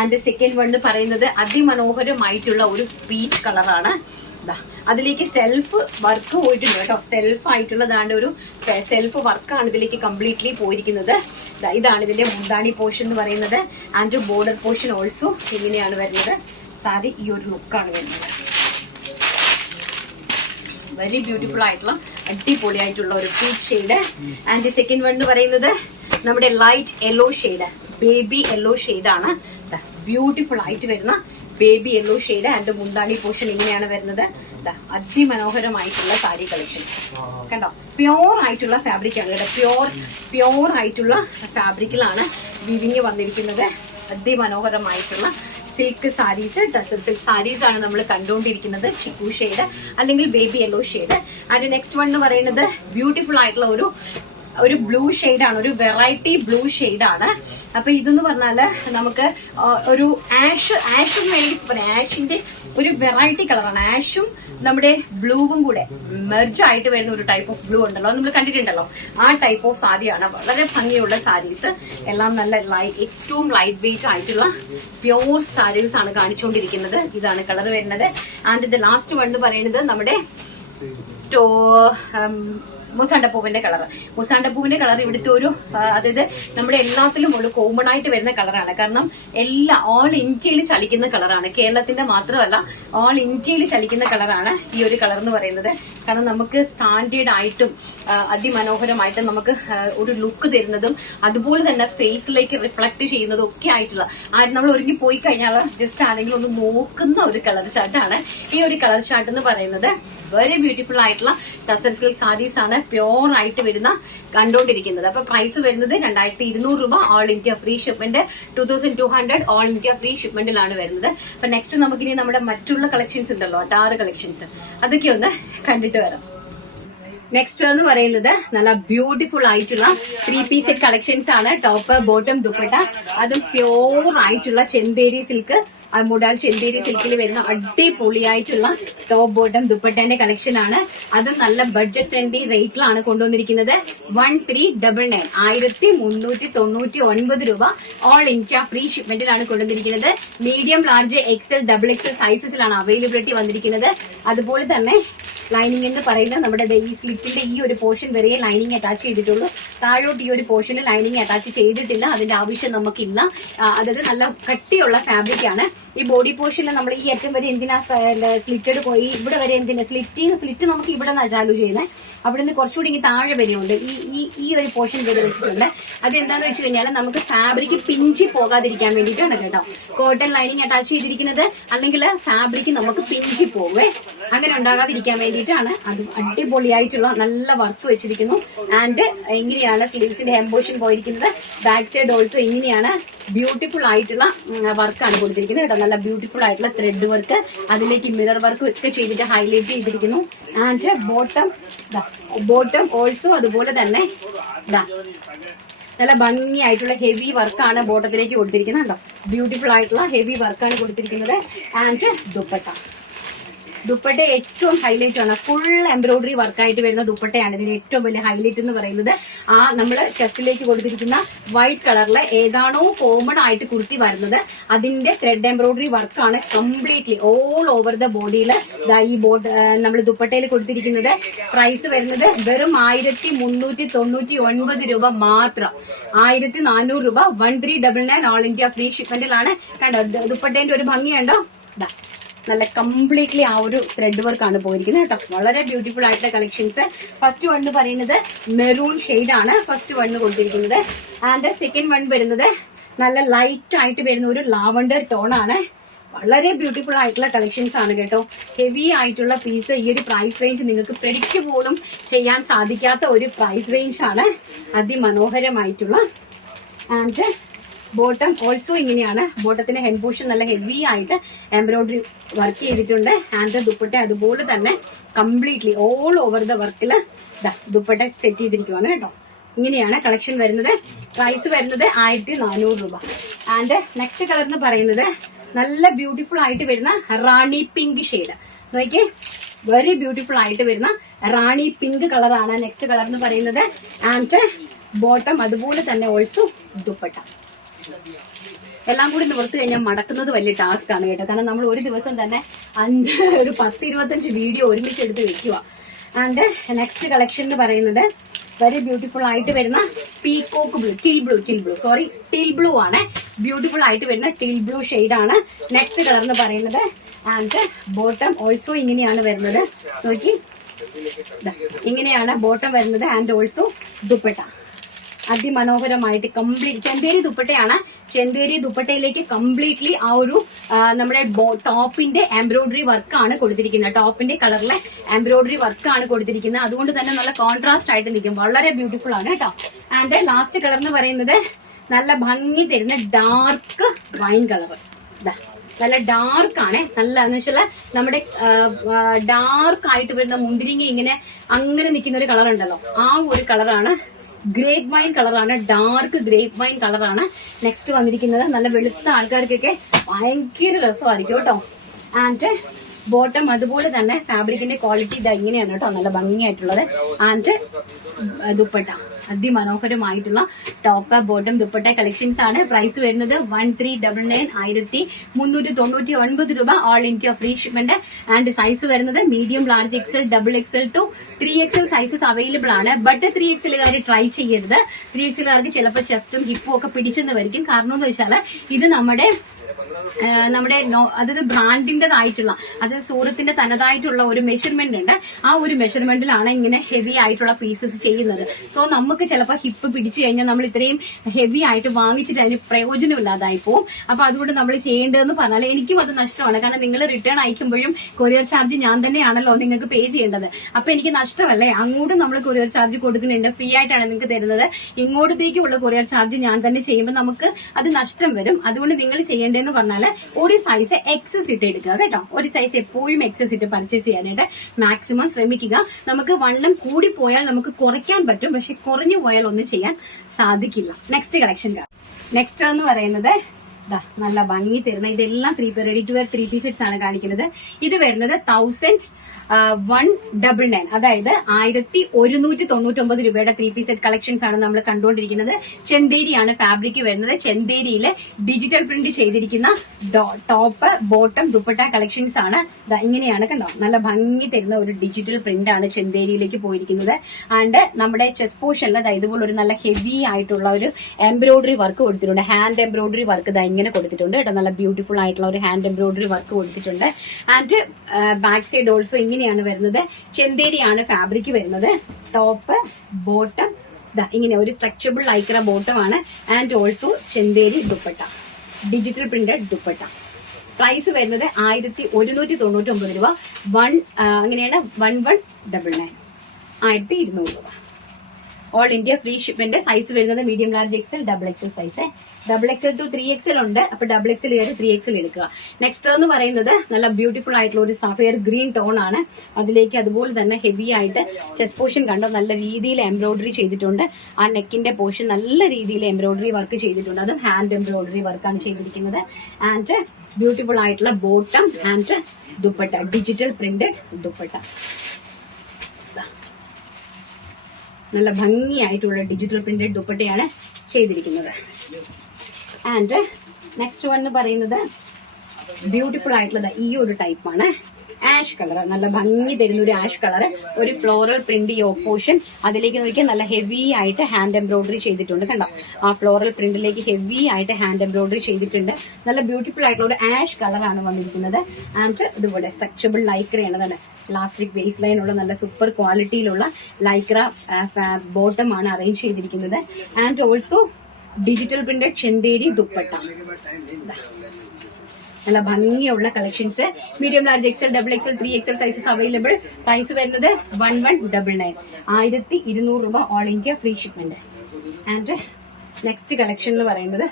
ആൻഡ് സെക്കൻഡ് വൺ എന്ന് പറയുന്നത് അതിമനോഹരമായിട്ടുള്ള ഒരു പീച്ച് കളറാണ്. അതിലേക്ക് സെൽഫ് വർക്ക് പോയിട്ടുണ്ട് കേട്ടോ. സെൽഫ് ആയിട്ടുള്ളതാണ്ട് ഒരു സെൽഫ് വർക്കാണ് ഇതിലേക്ക് കംപ്ലീറ്റ്ലി പോയിരിക്കുന്നത്. ഇതാണ് ഇതിന്റെ മുന്താണി പോർഷൻ എന്ന് പറയുന്നത്. ആൻഡ് ബോർഡർ പോർഷൻ ഓൾസോ ഇങ്ങനെയാണ് വരുന്നത്. സാരി ഈ ഒരു ലുക്കാണ് വരുന്നത്. വെരി ബ്യൂട്ടിഫുൾ ആയിട്ടുള്ള അടിപൊളിയായിട്ടുള്ള ഒരു peach shade. And second one എന്ന് പറയുന്നത് നമ്മുടെ light yellow shade, baby yellow ഷെയ്ഡാണ്. ബ്യൂട്ടിഫുൾ ആയിട്ട് വരുന്ന ബേബി യെല്ലോ ഷെയ്ഡ്. ആൻഡ് മുന്താണി പോർഷൻ ഇങ്ങനെയാണ് വരുന്നത്. അതിമനോഹരമായിട്ടുള്ള സാരി കളക്ഷൻ കണ്ടോ. പ്യോർ ആയിട്ടുള്ള ഫാബ്രിക് ആണ് കേട്ടോ. പ്യോർ ആയിട്ടുള്ള ഫാബ്രിക്കിലാണ് വിവിങ് വന്നിരിക്കുന്നത്. അതിമനോഹരമായിട്ടുള്ള സിൽക്ക് സാരീസ്, ടസർ സിൽക്ക് സാരീസ് ആണ് നമ്മൾ കണ്ടുകൊണ്ടിരിക്കുന്നത്. ചിക്കു ഷെയ്ഡ് അല്ലെങ്കിൽ baby yellow shade. And next one എന്ന് പറയുന്നത് ബ്യൂട്ടിഫുൾ ആയിട്ടുള്ള ഒരു ബ്ലൂ ഷെയ്ഡാണ്, ഒരു വെറൈറ്റി ബ്ലൂ ഷെയ്ഡാണ്. അപ്പൊ ഇതെന്ന് പറഞ്ഞാല് നമുക്ക് ഒരു ആഷ് വേണമെങ്കിൽ പറയാം. ആഷിന്റെ ഒരു വെറൈറ്റി കളറാണ്. ആഷും നമ്മുടെ ബ്ലൂവും കൂടെ മെർജ് ആയിട്ട് വരുന്ന ഒരു ടൈപ്പ് ഓഫ് ബ്ലൂ ഉണ്ടല്ലോ, നമ്മൾ കണ്ടിട്ടുണ്ടല്ലോ. ആ ടൈപ്പ് ഓഫ് സാരിയാണ്. വളരെ ഭംഗിയുള്ള സാരീസ് എല്ലാം നല്ല ഏറ്റവും ലൈറ്റ് വെയിറ്റ് ആയിട്ടുള്ള പ്യോർ സാരീസ് ആണ് കാണിച്ചുകൊണ്ടിരിക്കുന്നത്. ഇതാണ് കളർ വരുന്നത്. ആൻഡ് ഇത് ലാസ്റ്റ് വൺ എന്ന് പറയുന്നത് നമ്മുടെ മുസാണ്ടപ്പൂവിന്റെ കളർ. മുസാണ്ടപ്പൂവിന്റെ കളർ ഇവിടുത്തെ ഒരു അതായത് നമ്മുടെ എല്ലാത്തിലും ഒരു കോമൺ ആയിട്ട് വരുന്ന കളറാണ്. കാരണം ഓൾ ഇന്ത്യയിൽ ചലിക്കുന്ന കളറാണ്. കേരളത്തിന്റെ മാത്രമല്ല ഓൾ ഇന്ത്യയിൽ ചലിക്കുന്ന കളറാണ് ഈ ഒരു കളർ എന്ന് പറയുന്നത്. കാരണം നമുക്ക് സ്റ്റാൻഡേർഡ് ആയിട്ടും അതിമനോഹരമായിട്ടും നമുക്ക് ഒരു ലുക്ക് തരുന്നതും അതുപോലെ തന്നെ ഫേസിലേക്ക് റിഫ്ലക്ട് ചെയ്യുന്നതും ഒക്കെ ആയിട്ടുള്ള നമ്മൾ ഒരുങ്ങി പോയി കഴിഞ്ഞാൽ ജസ്റ്റ് ആരെങ്കിലും ഒന്ന് നോക്കുന്ന ഒരു കളർ ചാർട്ടാണ് ഈ ഒരു കളർ ചാർട്ട് എന്ന് പറയുന്നത്. വെരി ബ്യൂട്ടിഫുൾ ആയിട്ടുള്ള ടസർ സിൽക്ക് സാരീസ് ആണ് പ്യോർ ആയിട്ട് വരുന്ന കണ്ടുകൊണ്ടിരിക്കുന്നത്. അപ്പൊ പ്രൈസ് വരുന്നത് 2200 രൂപ, all India free shipment. 2200 all India free ഷിപ്മെന്റിലാണ് വരുന്നത്. അപ്പൊ നെക്സ്റ്റ് നമുക്കിനി നമ്മുടെ മറ്റുള്ള കളക്ഷൻസ് ഉണ്ടല്ലോ, 6 കളക്ഷൻസ്, അതൊക്കെ ഒന്ന് കണ്ടിട്ട് വരാം. നെക്സ്റ്റ് എന്ന് പറയുന്നത് നല്ല ബ്യൂട്ടിഫുൾ ആയിട്ടുള്ള 3 പീസ് സെറ്റ് കളക്ഷൻസ് ആണ്. ടോപ്പ് ബോട്ടം ദുപ്പട്ട, അതും പ്യോർ ആയിട്ടുള്ള ചെന്തേരി സിൽക്ക്, മുടാൽ ചെന്തേരി സിൽക്കിൽ വരുന്ന അടിപൊളിയായിട്ടുള്ള ടോപ്പ് ബോട്ടം ദുപ്പട്ടേന്റെ കളക്ഷൻ ആണ്. അതും നല്ല ബഡ്ജറ്റ് ഫ്രണ്ട്ലി റേറ്റിലാണ് കൊണ്ടുവന്നിരിക്കുന്നത്. 1399 1399 രൂപ ഓൾ ഇന്ത്യ ഫ്രീ ഷിപ്മെന്റിലാണ് കൊണ്ടുവന്നിരിക്കുന്നത്. Medium, large, XL, double XL സൈസസിലാണ് അവൈലബിലിറ്റി വന്നിരിക്കുന്നത്. അതുപോലെ തന്നെ ലൈനിങ് എന്ന് പറയുന്നത് നമ്മുടെ ഈ സ്ലിപ്പിന്റെ ഈ ഒരു പോർഷൻ വരെ ലൈനിങ് അറ്റാച്ച് ചെയ്തിട്ടുള്ളൂ. താഴോട്ട് ഈ ഒരു പോർഷന് ലൈനിങ് അറ്റാച്ച് ചെയ്തിട്ടില്ല, അതിന്റെ ആവശ്യം നമുക്കില്ല. അതായത് നല്ല കട്ടിയുള്ള ഫാബ്രിക് ആണ്. ഈ ബോഡി പോർഷനിൽ നമ്മൾ ഈ ഏറ്റവും വരെ എന്തിനാ സ്ലിറ്റഡ് പോയി ഇവിടെ വരെ എന്തിനാ സ്ലിറ്റ് നമുക്ക് ഇവിടെ നിന്ന് ചാലു ചെയ്യുന്നത്, അവിടെ നിന്ന് കുറച്ചുകൂടി ഇങ്ങനെ താഴെ വരെയുണ്ട്. ഈ ഒരു പോർഷൻ വരെ വെച്ചിട്ടുണ്ട്. അതെന്താന്ന് വെച്ച് കഴിഞ്ഞാൽ നമുക്ക് ഫാബ്രിക് പിഞ്ചി പോകാതിരിക്കാൻ വേണ്ടിയിട്ടാണ് കേട്ടോ. കോട്ടൺ ലൈനിങ് അറ്റാച്ച് ചെയ്തിരിക്കുന്നത്, അല്ലെങ്കിൽ ഫാബ്രിക് നമുക്ക് പിഞ്ചി പോവേ, അങ്ങനെ ഉണ്ടാകാതിരിക്കാൻ വേണ്ടിയിട്ടാണ്. അത് അടിപൊളിയായിട്ടുള്ള നല്ല വർക്ക് വെച്ചിരിക്കുന്നു. ആൻഡ് ഇങ്ങനെയാണ് സ്ലീവ്സിന്റെ എംബോഷൻ പോയിരിക്കുന്നത്. ബാക്ക് സൈഡ് ഓൾസോ ഇങ്ങനെയാണ് ബ്യൂട്ടിഫുൾ ആയിട്ടുള്ള വർക്കാണ് കൊടുത്തിരിക്കുന്നത് കേട്ടോ. നല്ല ബ്യൂട്ടിഫുൾ ആയിട്ടുള്ള ത്രെഡ് വർക്ക്, അതിലേക്ക് മിറർ വർക്ക് ഒക്കെ ചെയ്തിട്ട് ഹൈലൈറ്റ് ചെയ്തിരിക്കുന്നു. ആൻഡ് ബോട്ടം ഓൾസോ അതുപോലെ തന്നെ നല്ല ഭംഗിയായിട്ടുള്ള ഹെവി വർക്കാണ് ബോട്ടത്തിലേക്ക് കൊടുത്തിരിക്കുന്നത് കേട്ടോ. ബ്യൂട്ടിഫുൾ ആയിട്ടുള്ള ഹെവി വർക്കാണ് കൊടുത്തിരിക്കുന്നത്. ആൻഡ് ദുപ്പട്ട ഏറ്റവും ഹൈലൈറ്റ് ആണ്. ഫുൾ എംബ്രോയിഡറി വർക്കായിട്ട് വരുന്ന ദുപ്പട്ടയാണ് ഇതിന് ഏറ്റവും വലിയ ഹൈലൈറ്റ് എന്ന് പറയുന്നത്. നമ്മൾ ചെസ്റ്റിലേക്ക് കൊടുത്തിരിക്കുന്ന വൈറ്റ് കളറിലെ ഏതാണോ കോമൺ ആയിട്ട് കുർത്തി വരുന്നത്, അതിന്റെ ത്രെഡ് എംബ്രോയിഡറി വർക്കാണ് കംപ്ലീറ്റ്ലി ഓൾ ഓവർ ദ ബോഡിയിൽ ഈ നമ്മൾ ദുപ്പട്ടയിൽ കൊടുത്തിരിക്കുന്നത്. പ്രൈസ് വരുന്നത് വെറും 1399 രൂപ മാത്രം. 1400 രൂപ 1399 ഓൾ ഇന്ത്യ ഫ്രീ ഷിപ്മെന്റിലാണ്. കണ്ടോ ദുപ്പട്ടേന്റെ ഒരു ഭംഗിയുണ്ടോ? നല്ല കംപ്ലീറ്റ്ലി ആ ഒരു ത്രെഡ് വർക്കാണ് പോയിരിക്കുന്നത് കേട്ടോ. വളരെ ബ്യൂട്ടിഫുൾ ആയിട്ടുള്ള കളക്ഷൻസ്. ഫസ്റ്റ് വൺ പറയുന്നത് മെറൂൺ ഷെയ്ഡ് ആണ് ഫസ്റ്റ് വൺ കൊടുത്തിരിക്കുന്നത്. ആൻഡ് സെക്കൻഡ് വൺ വരുന്നത് നല്ല ലൈറ്റ് ആയിട്ട് വരുന്ന ഒരു ലാവണ്ടർ ടോൺ ആണ്. വളരെ ബ്യൂട്ടിഫുൾ ആയിട്ടുള്ള കളക്ഷൻസ് ആണ് കേട്ടോ. ഹെവി ആയിട്ടുള്ള പീസ്. ഈ ഒരു പ്രൈസ് റേഞ്ച് നിങ്ങൾക്ക് പ്രെഡിക്റ്റ് പോലും ചെയ്യാൻ സാധിക്കാത്ത ഒരു പ്രൈസ് റേഞ്ച് ആണ്. അതിമനോഹരമായിട്ടുള്ള. ആൻഡ് ബോട്ടം ഓൾസോ ഇങ്ങനെയാണ്. ബോട്ടത്തിന്റെ ഹെഡ് പോർഷൻ നല്ല ഹെവി ആയിട്ട് എംബ്രോയിഡറി വർക്ക് ചെയ്തിട്ടുണ്ട്. ആൻഡ് ദുപ്പട്ട അതുപോലെ തന്നെ കംപ്ലീറ്റ്ലി ഓൾ ഓവർ ദ വർക്കിൽ ദുപ്പട്ട സെറ്റ് ചെയ്തിരിക്കുവാണ് കേട്ടോ. ഇങ്ങനെയാണ് കളക്ഷൻ വരുന്നത്. പ്രൈസ് വരുന്നത് 1400 രൂപ. ആൻഡ് നെക്സ്റ്റ് കളർ എന്ന് പറയുന്നത് നല്ല ബ്യൂട്ടിഫുൾ ആയിട്ട് വരുന്ന റാണി പിങ്ക് ഷെയ്ഡ്. നോക്കിയേ, വെരി ബ്യൂട്ടിഫുൾ ആയിട്ട് വരുന്ന റാണി പിങ്ക് കളറാണ് നെക്സ്റ്റ് കളർ എന്ന് പറയുന്നത്. ആൻഡ് ബോട്ടം അതുപോലെ തന്നെ ഓൾസോ ദുപ്പട്ട. എല്ലാം കൂടി നിവർത്തി കഴിഞ്ഞാൽ മടക്കുന്നത് വലിയ ടാസ്ക് ആണ് കേട്ടോ. കാരണം നമ്മൾ ഒരു ദിവസം തന്നെ ഒരു 10-25 വീഡിയോ ഒരുമിച്ച് എടുത്ത് വെക്കുക. ആൻഡ് നെക്സ്റ്റ് കളക്ഷൻ എന്ന് പറയുന്നത് വെരി ബ്യൂട്ടിഫുൾ ആയിട്ട് വരുന്ന പീകോക്ക് ബ്ലൂ, ടീൽ ബ്ലൂ ആണ്. ബ്യൂട്ടിഫുൾ ആയിട്ട് വരുന്ന ടീൽ ബ്ലൂ ഷെയ്ഡ് ആണ് നെക്സ്റ്റ് കളർ എന്ന് പറയുന്നത്. ആൻഡ് ബോട്ടം ഓൾസോ ഇങ്ങനെയാണ് വരുന്നത്. നോക്കി, ഇങ്ങനെയാണ് ബോട്ടം വരുന്നത്. And also dupatta അതിമനോഹരമായിട്ട് complete Chanderi ദുപ്പട്ടയാണ്. ചെന്തേരി ദുപ്പട്ടയിലേക്ക് കംപ്ലീറ്റ്ലി ആ ഒരു നമ്മുടെ ടോപ്പിന്റെ എംബ്രോയിഡറി വർക്കാണ് കൊടുത്തിരിക്കുന്നത്. ടോപ്പിന്റെ കളറിലെ എംബ്രോയിഡറി വർക്കാണ് കൊടുത്തിരിക്കുന്നത്. അതുകൊണ്ട് തന്നെ നല്ല കോൺട്രാസ്റ്റ് ആയിട്ട് നിൽക്കും. വളരെ ബ്യൂട്ടിഫുൾ ആണ് കേട്ടോ. ആൻഡ് ലാസ്റ്റ് കളർ എന്ന് പറയുന്നത് നല്ല ഭംഗി തരുന്ന ഡാർക്ക് വൈൻ കളർ. നല്ല ഡാർക്ക് ആണ്. നല്ല എന്ന് വെച്ചാൽ നമ്മുടെ ഡാർക്ക് ആയിട്ട് വരുന്ന മുന്തിരിങ്ങ ഇങ്ങനെ അങ്ങനെ നിൽക്കുന്ന ഒരു കളർ ഉണ്ടല്ലോ, ആ ഒരു കളറാണ്. ഗ്രേപ്പ് വൈൻ കളറാണ്, ഡാർക്ക് ഗ്രേപ്പ് വൈൻ കളറാണ് നെക്സ്റ്റ് വന്നിരിക്കുന്നത്. നല്ല വെളുത്ത ആൾക്കാർക്കൊക്കെ ഭയങ്കര രസമായിരിക്കും കേട്ടോ. ആൻഡ് ബോട്ടം അതുപോലെ തന്നെ ഫാബ്രിക്കിന്റെ ക്വാളിറ്റി ഇതാ ഇങ്ങനെയാണ് കേട്ടോ, നല്ല ഭംഗിയായിട്ടുള്ളത്. ആൻഡ് ദുപ്പട്ട അതിമനോഹരമായിട്ടുള്ള ടോപ്പ് ബോട്ടം ദുപ്പട്ട കളക്ഷൻസ് ആണ്. പ്രൈസ് വരുന്നത് 1399 1399 രൂപ all India free shipment. And size വരുന്നത് medium, large, XL, double XL to 3XL sizes available ആണ്. ബട്ട് 3XLകാർ ട്രൈ ചെയ്യരുത്. 3XLകാർക്ക് ചിലപ്പോൾ ചെസ്റ്റും ഹിപ്പും ഒക്കെ പിടിച്ചെന്ന് വരിക്കും. കാരണം എന്ന് വെച്ചാൽ ഇത് നമ്മുടെ അതായത് ബ്രാൻഡിന്റേതായിട്ടുള്ള, അതായത് സൂറത്തിന്റെ തനതായിട്ടുള്ള ഒരു മെഷർമെന്റ് ഉണ്ട്. ആ ഒരു മെഷർമെന്റിലാണ് ഇങ്ങനെ ഹെവി ആയിട്ടുള്ള പീസസ് ചെയ്യുന്നത്. സോ നമുക്ക് ചിലപ്പോൾ ഹിപ്പ് പിടിച്ചു കഴിഞ്ഞാൽ നമ്മൾ ഇത്രയും ഹെവി ആയിട്ട് വാങ്ങിച്ചിട്ട് അതിന് പ്രയോജനമില്ലാതായി പോകും. അപ്പൊ അതുകൊണ്ട് നമ്മൾ ചെയ്യേണ്ടതെന്ന് പറഞ്ഞാൽ എനിക്കും അത് നഷ്ടമാണ്. കാരണം നിങ്ങൾ റിട്ടേൺ അയക്കുമ്പോഴും കൊറിയർ ചാർജ് ഞാൻ തന്നെയാണല്ലോ നിങ്ങൾക്ക് പേ ചെയ്യേണ്ടത്. അപ്പൊ എനിക്ക് നഷ്ടമല്ലേ. അങ്ങോട്ടും നമ്മൾ കൊറിയർ ചാർജ് കൊടുക്കുന്നുണ്ട്, ഫ്രീ ആയിട്ടാണ് നിങ്ങൾക്ക് തരുന്നത്. ഇങ്ങോട്ടത്തേക്കുള്ള കൊറിയർ ചാർജ് ഞാൻ തന്നെ ചെയ്യുമ്പോൾ നമുക്ക് അത് നഷ്ടം വരും. അതുകൊണ്ട് നിങ്ങൾ ചെയ്യേണ്ടതെന്ന് എന്ന് പറഞ്ഞാൽ ഒരു സൈസ് എക്സസ് ഇട്ട് എടുക്കുക കേട്ടോ. ഒരു സൈസ് എപ്പോഴും എക്സസ് ഇട്ട് പർച്ചേസ് ചെയ്യാനായിട്ട് മാക്സിമം ശ്രമിക്കുക. നമുക്ക് വണ്ണം കൂടി പോയാൽ നമുക്ക് കുറയ്ക്കാൻ പറ്റും, പക്ഷെ കുറഞ്ഞു പോയാൽ ഒന്നും ചെയ്യാൻ സാധിക്കില്ല. നെക്സ്റ്റ് കളക്ഷൻ നെക്സ്റ്റ് എന്ന് പറയുന്നത് നല്ല ഭംഗി തരുന്ന ഇതെല്ലാം റെഡി ടു വെയർ 3 പീസസ് ആണ് കാണിക്കുന്നത്. ഇത് വരുന്നത് 1199, അതായത് 1199 രൂപയുടെ 3 പീസ് സെറ്റ് കളക്ഷൻസ് ആണ് നമ്മൾ കണ്ടുകൊണ്ടിരിക്കുന്നത്. ചെന്തേരിയാണ് ഫാബ്രിക് വരുന്നത്. ചെന്തേരിയില് ഡിജിറ്റൽ പ്രിന്റ് ചെയ്തിരിക്കുന്ന ടോപ്പ് ബോട്ടം ദുപ്പട്ട കളക്ഷൻസ് ആണ്. ഇങ്ങനെയാണ് കണ്ടോ, നല്ല ഭംഗി തരുന്ന ഒരു ഡിജിറ്റൽ പ്രിന്റ് ആണ് ചെന്തേരിയിലേക്ക് പോയിരിക്കുന്നത്. ആൻഡ് നമ്മുടെ ചെസ്റ്റ് പോർഷനിൽ ഇതുപോലെ ഒരു നല്ല ഹെവി ആയിട്ടുള്ള ഒരു എംബ്രോയിഡറി വർക്ക് കൊടുത്തിട്ടുണ്ട്. ഹാൻഡ് എംബ്രോയിഡറി വർക്ക് ഇങ്ങനെ കൊടുത്തിട്ടുണ്ട് കേട്ടോ. നല്ല ബ്യൂട്ടിഫുൾ ആയിട്ടുള്ള ഒരു ഹാൻഡ് എംബ്രോയിഡറി വർക്ക് കൊടുത്തിട്ടുണ്ട്. ആൻഡ് ബാക്ക് സൈഡ് ഓൾസോ ഇങ്ങനെയാണ് വരുന്നത്. ചെന്തേരിയാണ് ഫാബ്രിക് വരുന്നത്. ടോപ്പ് ബോട്ടം ഇങ്ങനെ ഒരു സ്ട്രക്ചറബിൾ ലൈക്ര ബോട്ടം ആണ്. And also Chanderi dupatta, digital printed dupatta. Price വരുന്നത് 1199 രൂപ. അങ്ങനെയാണ് 1199, 1200 രൂപ. All India free shipment. Size വരുന്നത് medium large XL, double XL size. Double XL to 3XL ഉണ്ട്. അപ്പൊ ഡബിൾ എക്സൽ കയറി 3XL എടുക്കുക. നെക്സ്റ്റ് എന്ന് പറയുന്നത് നല്ല ബ്യൂട്ടിഫുൾ ആയിട്ടുള്ള ഒരു സഫയർ ഗ്രീൻ ടോൺ ആണ്. അതിലേക്ക് അതുപോലെ തന്നെ ഹെവി ആയിട്ട് ചെസ്റ്റ് പോർഷൻ കണ്ടോ നല്ല രീതിയിൽ എംബ്രോയിഡറി ചെയ്തിട്ടുണ്ട്. ആ നെക്കിന്റെ പോർഷൻ നല്ല രീതിയിൽ എംബ്രോയിഡറി വർക്ക് ചെയ്തിട്ടുണ്ട്. അതും ഹാൻഡ് എംബ്രോയിഡറി വർക്കാണ് ചെയ്തിരിക്കുന്നത്. ആൻഡ് ബ്യൂട്ടിഫുൾ ആയിട്ടുള്ള bottom and dupatta, digital printed dupatta. നല്ല ഭംഗിയായിട്ടുള്ള ഡിജിറ്റൽ പ്രിന്റഡ് ദുപ്പട്ടയാണ് ചെയ്തിരിക്കുന്നത്. ആൻഡ് നെക്സ്റ്റ് വൺ എന്ന് പറയുന്നത് ബ്യൂട്ടിഫുൾ ആയിട്ടുള്ളത് ഈ ഒരു ടൈപ്പാണ്. ആഷ് കളർ, നല്ല ഭംഗി തരുന്ന ഒരു ആഷ് കളർ. ഒരു ഫ്ലോറൽ പ്രിന്റ് ഈ ഓപ്പോഷൻ. അതിലേക്ക് നോക്കിയാൽ നല്ല ഹെവി ആയിട്ട് ഹാൻഡ് എംബ്രോയിഡറി ചെയ്തിട്ടുണ്ട്. കണ്ടോ, ആ ഫ്ലോറൽ പ്രിന്റിലേക്ക് ഹെവി ആയിട്ട് ഹാൻഡ് എംബ്രോയിഡറി ചെയ്തിട്ടുണ്ട്. നല്ല ബ്യൂട്ടിഫുൾ ആയിട്ടുള്ള ഒരു ആഷ് കളറാണ് വന്നിരിക്കുന്നത്. ആൻഡ് ഇതുപോലെ സ്ട്രക്ചറബിൾ ലൈക്രയാണ്. പ്ലാസ്റ്റിക് ബേസ് ലൈൻ ഉള്ള നല്ല സൂപ്പർ ക്വാളിറ്റിയിലുള്ള ലൈക്ര ബോട്ടം ആണ് അറേഞ്ച് ചെയ്തിരിക്കുന്നത്. And also digital printed Chanderi dupatta. നല്ല ഭംഗിയുള്ള collections. Medium large XL, double XL, 3XL sizes available. Price വരുന്നത് 1199, 1200 രൂപ. All India free shipment. And next collection എന്ന് പറയുന്നത്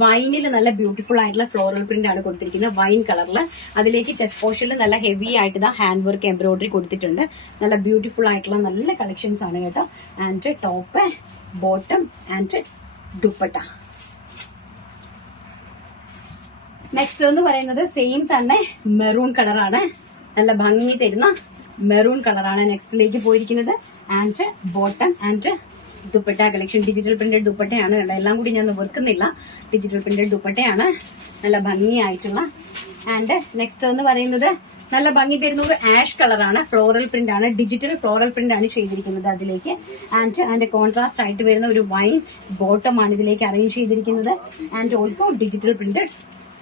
വൈനിൽ നല്ല ബ്യൂട്ടിഫുൾ ആയിട്ടുള്ള ഫ്ലോറൽ പ്രിന്റ് ആണ് കൊടുത്തിരിക്കുന്നത്. വൈൻ കളറിൽ അതിലേക്ക് ചെസ്റ്റ് പോർഷനിൽ നല്ല ഹെവി ആയിട്ട് ഹാൻഡ് വർക്ക് എംബ്രോയിഡറി കൊടുത്തിട്ടുണ്ട്. നല്ല ബ്യൂട്ടിഫുൾ ആയിട്ടുള്ള നല്ല കളക്ഷൻസ് ആണ് കേട്ടോ. And top bottom and dupatta. Next എന്ന് പറയുന്നത് സെയിം തന്നെ മെറൂൺ കളറാണ്. നല്ല ഭംഗി തരുന്ന മെറൂൺ കളറാണ് നെക്സ്റ്റിലേക്ക് പോയിരിക്കുന്നത്. And bottom and dupatta collection. Digital printed ദുപ്പട്ടയാണ്. എല്ലാം കൂടി ഞാൻ വെറുക്കുന്നില്ല. ഡിജിറ്റൽ പ്രിന്റഡ് ദുപ്പട്ടയാണ്, നല്ല ഭംഗിയായിട്ടുള്ള. ആൻഡ് നെക്സ്റ്റ് എന്ന് പറയുന്നത് നല്ല ഭംഗി തരുന്ന ഒരു ആഷ് കളറാണ്. ഫ്ലോറൽ പ്രിന്റ് ആണ്, ഡിജിറ്റൽ ഫ്ലോറൽ പ്രിന്റ് ആണ് ചെയ്തിരിക്കുന്നത് അതിലേക്ക്. ആൻഡ് അതിന്റെ കോൺട്രാസ്റ്റ് ആയിട്ട് വരുന്ന ഒരു വൈൻ ബോട്ടം ആണ് ഇതിലേക്ക് അറേഞ്ച് ചെയ്തിരിക്കുന്നത്. And also digital printed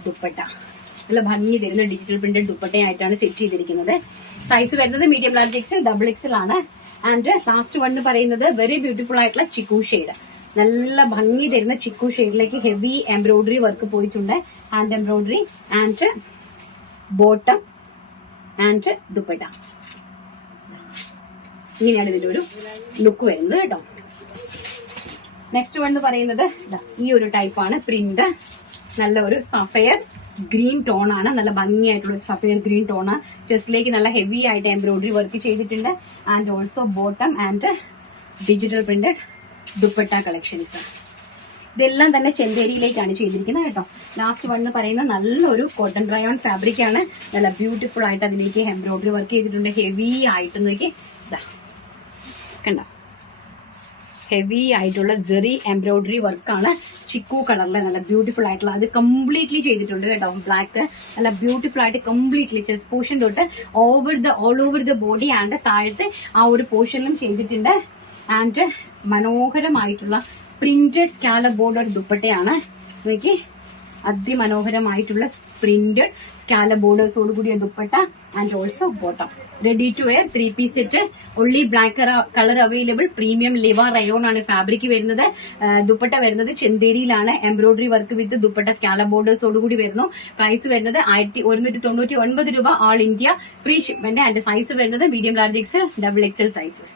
dupatta. നല്ല ഭംഗി തരുന്ന ഡിജിറ്റൽ പ്രിന്റഡ് ദുപ്പട്ടയായിട്ടാണ് സെറ്റ് ചെയ്തിരിക്കുന്നത്. സൈസ് വരുന്നത് medium large XL, double Excel ആണ്. ആൻഡ് ലാസ്റ്റ് വൺ എന്ന് പറയുന്നത് വെരി ബ്യൂട്ടിഫുൾ ആയിട്ടുള്ള ചിക്കു ഷെയ്ഡ്. നല്ല ഭംഗി തരുന്ന ചിക്കു ഷെയ്ഡിലേക്ക് ഹെവി എംബ്രോയിഡറി വർക്ക് പോയിട്ടുണ്ട്. Hand embroidery and bottom and dupatta. ഇങ്ങനെയാണ് ഇതിന്റെ ഒരു ലുക്ക് വരുന്നത് കേട്ടോ. നെക്സ്റ്റ് വൺ എന്ന് പറയുന്നത് ഈ ഒരു ടൈപ്പാണ് പ്രിന്റ്. നല്ല ഒരു സഫയർ ഗ്രീൻ ടോൺ ആണ്. നല്ല ഭംഗിയായിട്ടുള്ള ഒരു സഫയർ ഗ്രീൻ ടോൺ. ചെസ്റ്റിലേക്ക് നല്ല ഹെവി ആയിട്ട് എംബ്രോയിഡറി വർക്ക് ചെയ്തിട്ടുണ്ട്. And also bottom and digital printed dupatta collections. ഇതെല്ലാം തന്നെ ചെന്തേരിയിലേക്കാണ് ചെയ്തിരിക്കുന്നത് കേട്ടോ. ലാസ്റ്റ് വൺ എന്ന് പറയുന്ന നല്ലൊരു കോട്ടൺ റയോൺ ഫാബ്രിക് ആണ്. നല്ല ബ്യൂട്ടിഫുൾ ആയിട്ട് അതിലേക്ക് എംബ്രോയിഡറി വർക്ക് ചെയ്തിട്ടുണ്ട്. ഹെവി ആയിട്ട് നോക്കി കണ്ടോ, ഹെവി ആയിട്ടുള്ള ജെറി എംബ്രോയിഡറി വർക്കാണ്. ചിക്കു കളറിലെ നല്ല ബ്യൂട്ടിഫുൾ ആയിട്ടുള്ള അത് കംപ്ലീറ്റ്ലി ചെയ്തിട്ടുണ്ട് കേട്ടോ. ബ്ലാക്ക് നല്ല ബ്യൂട്ടിഫുൾ ആയിട്ട് കംപ്ലീറ്റ്ലി ചെസ്റ്റ് പോർഷൻ തൊട്ട് all over the body and താഴത്തെ ആ ഒരു പോർഷനിലും ചെയ്തിട്ടുണ്ട്. ആൻഡ് മനോഹരമായിട്ടുള്ള പ്രിന്റഡ് സ്കാലപ്പ് ബോർഡർ ദുപ്പട്ടയാണ്. നോക്കി, അതിമനോഹരമായിട്ടുള്ള പ്രിന്റഡ് സ്കാലപ്പ് ബോർഡേഴ്സോട് കൂടിയ dupatta. And also bottom. Ready to wear 3 piece set. Only black colour available. Premium Liva rayon ആണ് ഫാബ്രിക് വരുന്നത്. ദുപ്പട്ട വരുന്നത് ചെന്തേരിയിലാണ്. Embroidery work with dupatta scallop ബോർഡേഴ്സോട് കൂടി വരുന്നു. പ്രൈസ് വരുന്നത് 1199 രൂപ. All India free shipment. And size വരുന്നത് medium large XL, double XL sizes.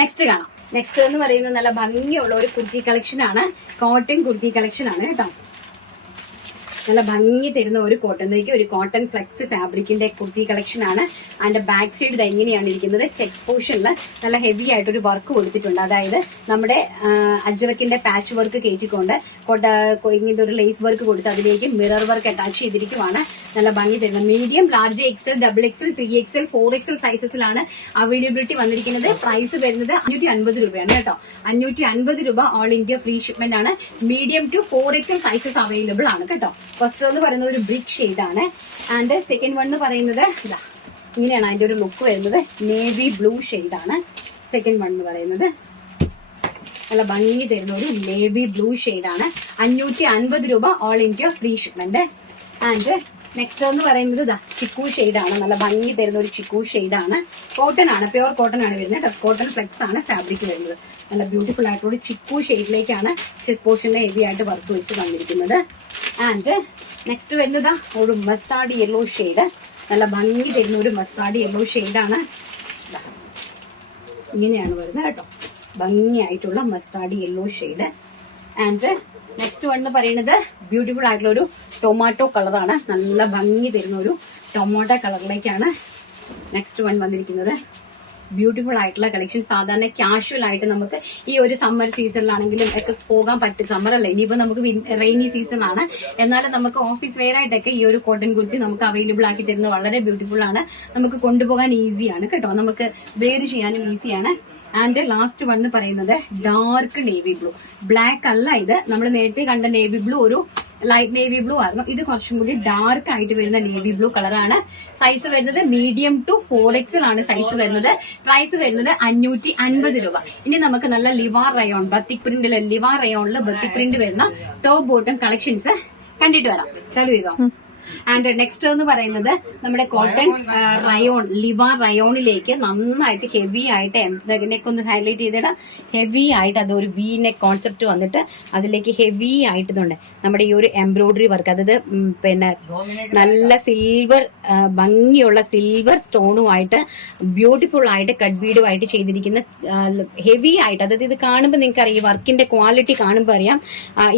Next കാണാം. നെക്സ്റ്റ് എന്ന് പറയുന്നത് നല്ല ഭംഗിയുള്ള ഒരു കുർത്തി കളക്ഷൻ ആണ്. കോട്ടൺ കുർത്തി കളക്ഷൻ ആണ് കേട്ടോ. നല്ല ഭംഗി തരുന്ന ഒരു കോട്ടണിലേക്ക് ഒരു കോട്ടൺ ഫ്ലെക്സ് ഫാബ്രിക്കിന്റെ കുർത്തി കളക്ഷൻ ആണ്. അതിന്റെ ബാക്ക് സൈഡ് എങ്ങനെയാണ് ഇരിക്കുന്നത്, ചെക്സ് പോർഷനിൽ നല്ല ഹെവി ആയിട്ടൊരു വർക്ക് കൊടുത്തിട്ടുണ്ട്. അതായത് നമ്മുടെ അജ്രക്കിന്റെ പാച്ച് വർക്ക് കയറ്റിക്കൊണ്ട് ഇങ്ങനത്തെ ഒരു ലേസ് വർക്ക് കൊടുത്ത് അതിലേക്ക് മിറർ വർക്ക് അറ്റാച്ച് ചെയ്തിരിക്കുവാണ്. നല്ല ഭംഗി തരുന്നത് medium, large, XL, double XL, 3XL, 4XL സൈസസിലാണ് അവൈലബിലിറ്റി വന്നിരിക്കുന്നത്. പ്രൈസ് വരുന്നത് 550 രൂപയാണ് കേട്ടോ. 550 രൂപ ഓൾ ഇന്ത്യ ഫ്രീ ഷിപ്മെന്റ് ആണ്. Medium to 4XL sizes available ആണ് കേട്ടോ. ഫസ്റ്റ് എന്ന് പറയുന്നത് ഒരു ബ്രിക്ക് ഷെയ്ഡ് ആണ്. ആൻഡ് സെക്കൻഡ് വൺ എന്ന് പറയുന്നത് ഇതാ ഇങ്ങനെയാണ് അതിന്റെ ഒരു ലുക്ക് വരുന്നത്. നേവി ബ്ലൂ ഷെയ്ഡ് ആണ് സെക്കൻഡ് വൺ എന്ന് പറയുന്നത്. നല്ല ഭംഗി തരുന്ന ഒരു നേവി ബ്ലൂ ഷെയ്ഡ് ആണ്. 550 രൂപ all India free shipment. And next എന്ന് പറയുന്നത് ഇതാ ചിക്കു ഷെയ്ഡ് ആണ്. നല്ല ഭംഗി തരുന്ന ഒരു ചിക്കു ഷെയ്ഡ് ആണ്. കോട്ടൺ ആണ്, പ്യുവർ കോട്ടൺ ആണ് വരുന്നത്. കോട്ടൺ ഫ്ലെക്സ് ആണ് ഫാബ്രിക് വരുന്നത്. നല്ല ബ്യൂട്ടിഫുൾ ആയിട്ടുള്ള ചിക്കു ഷെയ്ഡിലേക്കാണ് ചെസ്റ്റ് പോർഷനിൽ ഹെവി ആയിട്ട് വർക്ക് വെച്ച് തന്നിരിക്കുന്നത്. ആൻഡ് നെക്സ്റ്റ് വരുന്നത് ഒരു മസ്റ്റാർഡ് യെല്ലോ ഷെയ്ഡ്. നല്ല ഭംഗി തരുന്ന ഒരു മസ്റ്റാർഡ് യെല്ലോ ഷെയ്ഡാണ്. ഇങ്ങനെയാണ് വരുന്നത് കേട്ടോ. ഭംഗിയായിട്ടുള്ള mustard yellow shade. And next one എന്ന് പറയുന്നത് ബ്യൂട്ടിഫുൾ ആയിട്ടുള്ള ഒരു ടൊമാറ്റോ കളറാണ്. നല്ല ഭംഗി തരുന്ന ഒരു ടൊമാറ്റോ കളറിലേക്കാണ് നെക്സ്റ്റ് വൺ വന്നിരിക്കുന്നത്. ബ്യൂട്ടിഫുൾ ആയിട്ടുള്ള കളക്ഷൻ. സാധാരണ കാഷ്വൽ ആയിട്ട് നമുക്ക് ഈ ഒരു സമ്മർ സീസണിലാണെങ്കിലും ഒക്കെ പോകാൻ പറ്റും. സമ്മർ അല്ല, ഇനിയിപ്പോ നമുക്ക് റെയിനി സീസൺ ആണ്. എന്നാലും നമുക്ക് ഓഫീസ് വെയർ ആയിട്ടൊക്കെ ഈ ഒരു കോട്ടൺ കുർത്തി നമുക്ക് അവൈലബിൾ ആക്കി തരുന്നത് വളരെ ബ്യൂട്ടിഫുൾ ആണ്. നമുക്ക് കൊണ്ടുപോകാൻ ഈസിയാണ് കേട്ടോ. നമുക്ക് വെയർ ചെയ്യാനും ഈസിയാണ്. ആൻഡ് ലാസ്റ്റ് വൺ എന്ന് പറയുന്നത് ഡാർക്ക് നേവി ബ്ലൂ. ബ്ലാക്ക് അല്ല ഇത്. നമ്മൾ നേരത്തെ കണ്ട നേവി ബ്ലൂ ഒരു ലൈറ്റ് നേവി ബ്ലൂ ആയിരുന്നു. ഇത് കുറച്ചും കൂടി ഡാർക്ക് ആയിട്ട് വരുന്ന നേവി ബ്ലൂ കളറാണ്. സൈസ് വരുന്നത് മീഡിയം ടു 4XL ആണ് സൈസ് വരുന്നത്. പ്രൈസ് വരുന്നത് 550 രൂപ. ഇനി നമുക്ക് നല്ല ലിവാർ റയോൺ ബത്തിക് പ്രിന്റിൽ ലിവാർ റയോണിൽ ബത്തിക് പ്രിന്റ് വരുന്ന ടോപ്പ് ബോട്ടം കളക്ഷൻസ് കണ്ടിട്ട് വരാം. ചലു ചെയ്തോ. ആൻഡ് നെക്സ്റ്റ് എന്ന് പറയുന്നത് നമ്മുടെ കോട്ടൺ റയോൺ ലിവാർ റയോണിലേക്ക് നന്നായിട്ട് ഹെവി ആയിട്ട് നെക്ക് ഒന്ന് ഹൈലൈറ്റ് ചെയ്തിടാം. ഹെവി ആയിട്ട് അതൊരു വി നെക്ക് കോൺസെപ്റ്റ് വന്നിട്ട് അതിലേക്ക് ഹെവി ആയിട്ട് ഇതുണ്ട് നമ്മുടെ ഈ ഒരു എംബ്രോയിഡറി വർക്ക്. അതായത് പിന്നെ നല്ല സിൽവർ ഭംഗിയുള്ള സിൽവർ സ്റ്റോണുമായിട്ട് ബ്യൂട്ടിഫുൾ ആയിട്ട് കട്ട് ബീഡുമായിട്ട് ചെയ്തിരിക്കുന്ന ഹെവി ആയിട്ട്. അതായത് ഇത് കാണുമ്പോൾ നിങ്ങൾക്ക് അറിയാം, വർക്കിന്റെ ക്വാളിറ്റി കാണുമ്പോൾ അറിയാം.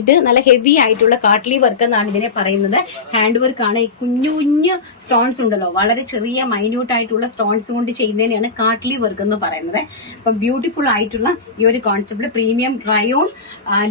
ഇത് നല്ല ഹെവി ആയിട്ടുള്ള കാട്ട്ലി വർക്ക് എന്നാണ് ഇതിനെ പറയുന്നത്. ഹാൻഡ് വർക്ക് ആണ്. ഈ കുഞ്ഞു കുഞ്ഞു സ്റ്റോൺസ് ഉണ്ടല്ലോ, വളരെ ചെറിയ മൈന്യൂട്ട് ആയിട്ടുള്ള സ്റ്റോൺസ് കൊണ്ട് ചെയ്യുന്നതിനെയാണ് കാട്ട്ലി വർക്ക് എന്ന് പറയുന്നത്. അപ്പൊ ബ്യൂട്ടിഫുൾ ആയിട്ടുള്ള ഈ ഒരു കോൺസെപ്റ്റ് പ്രീമിയം റയോൺ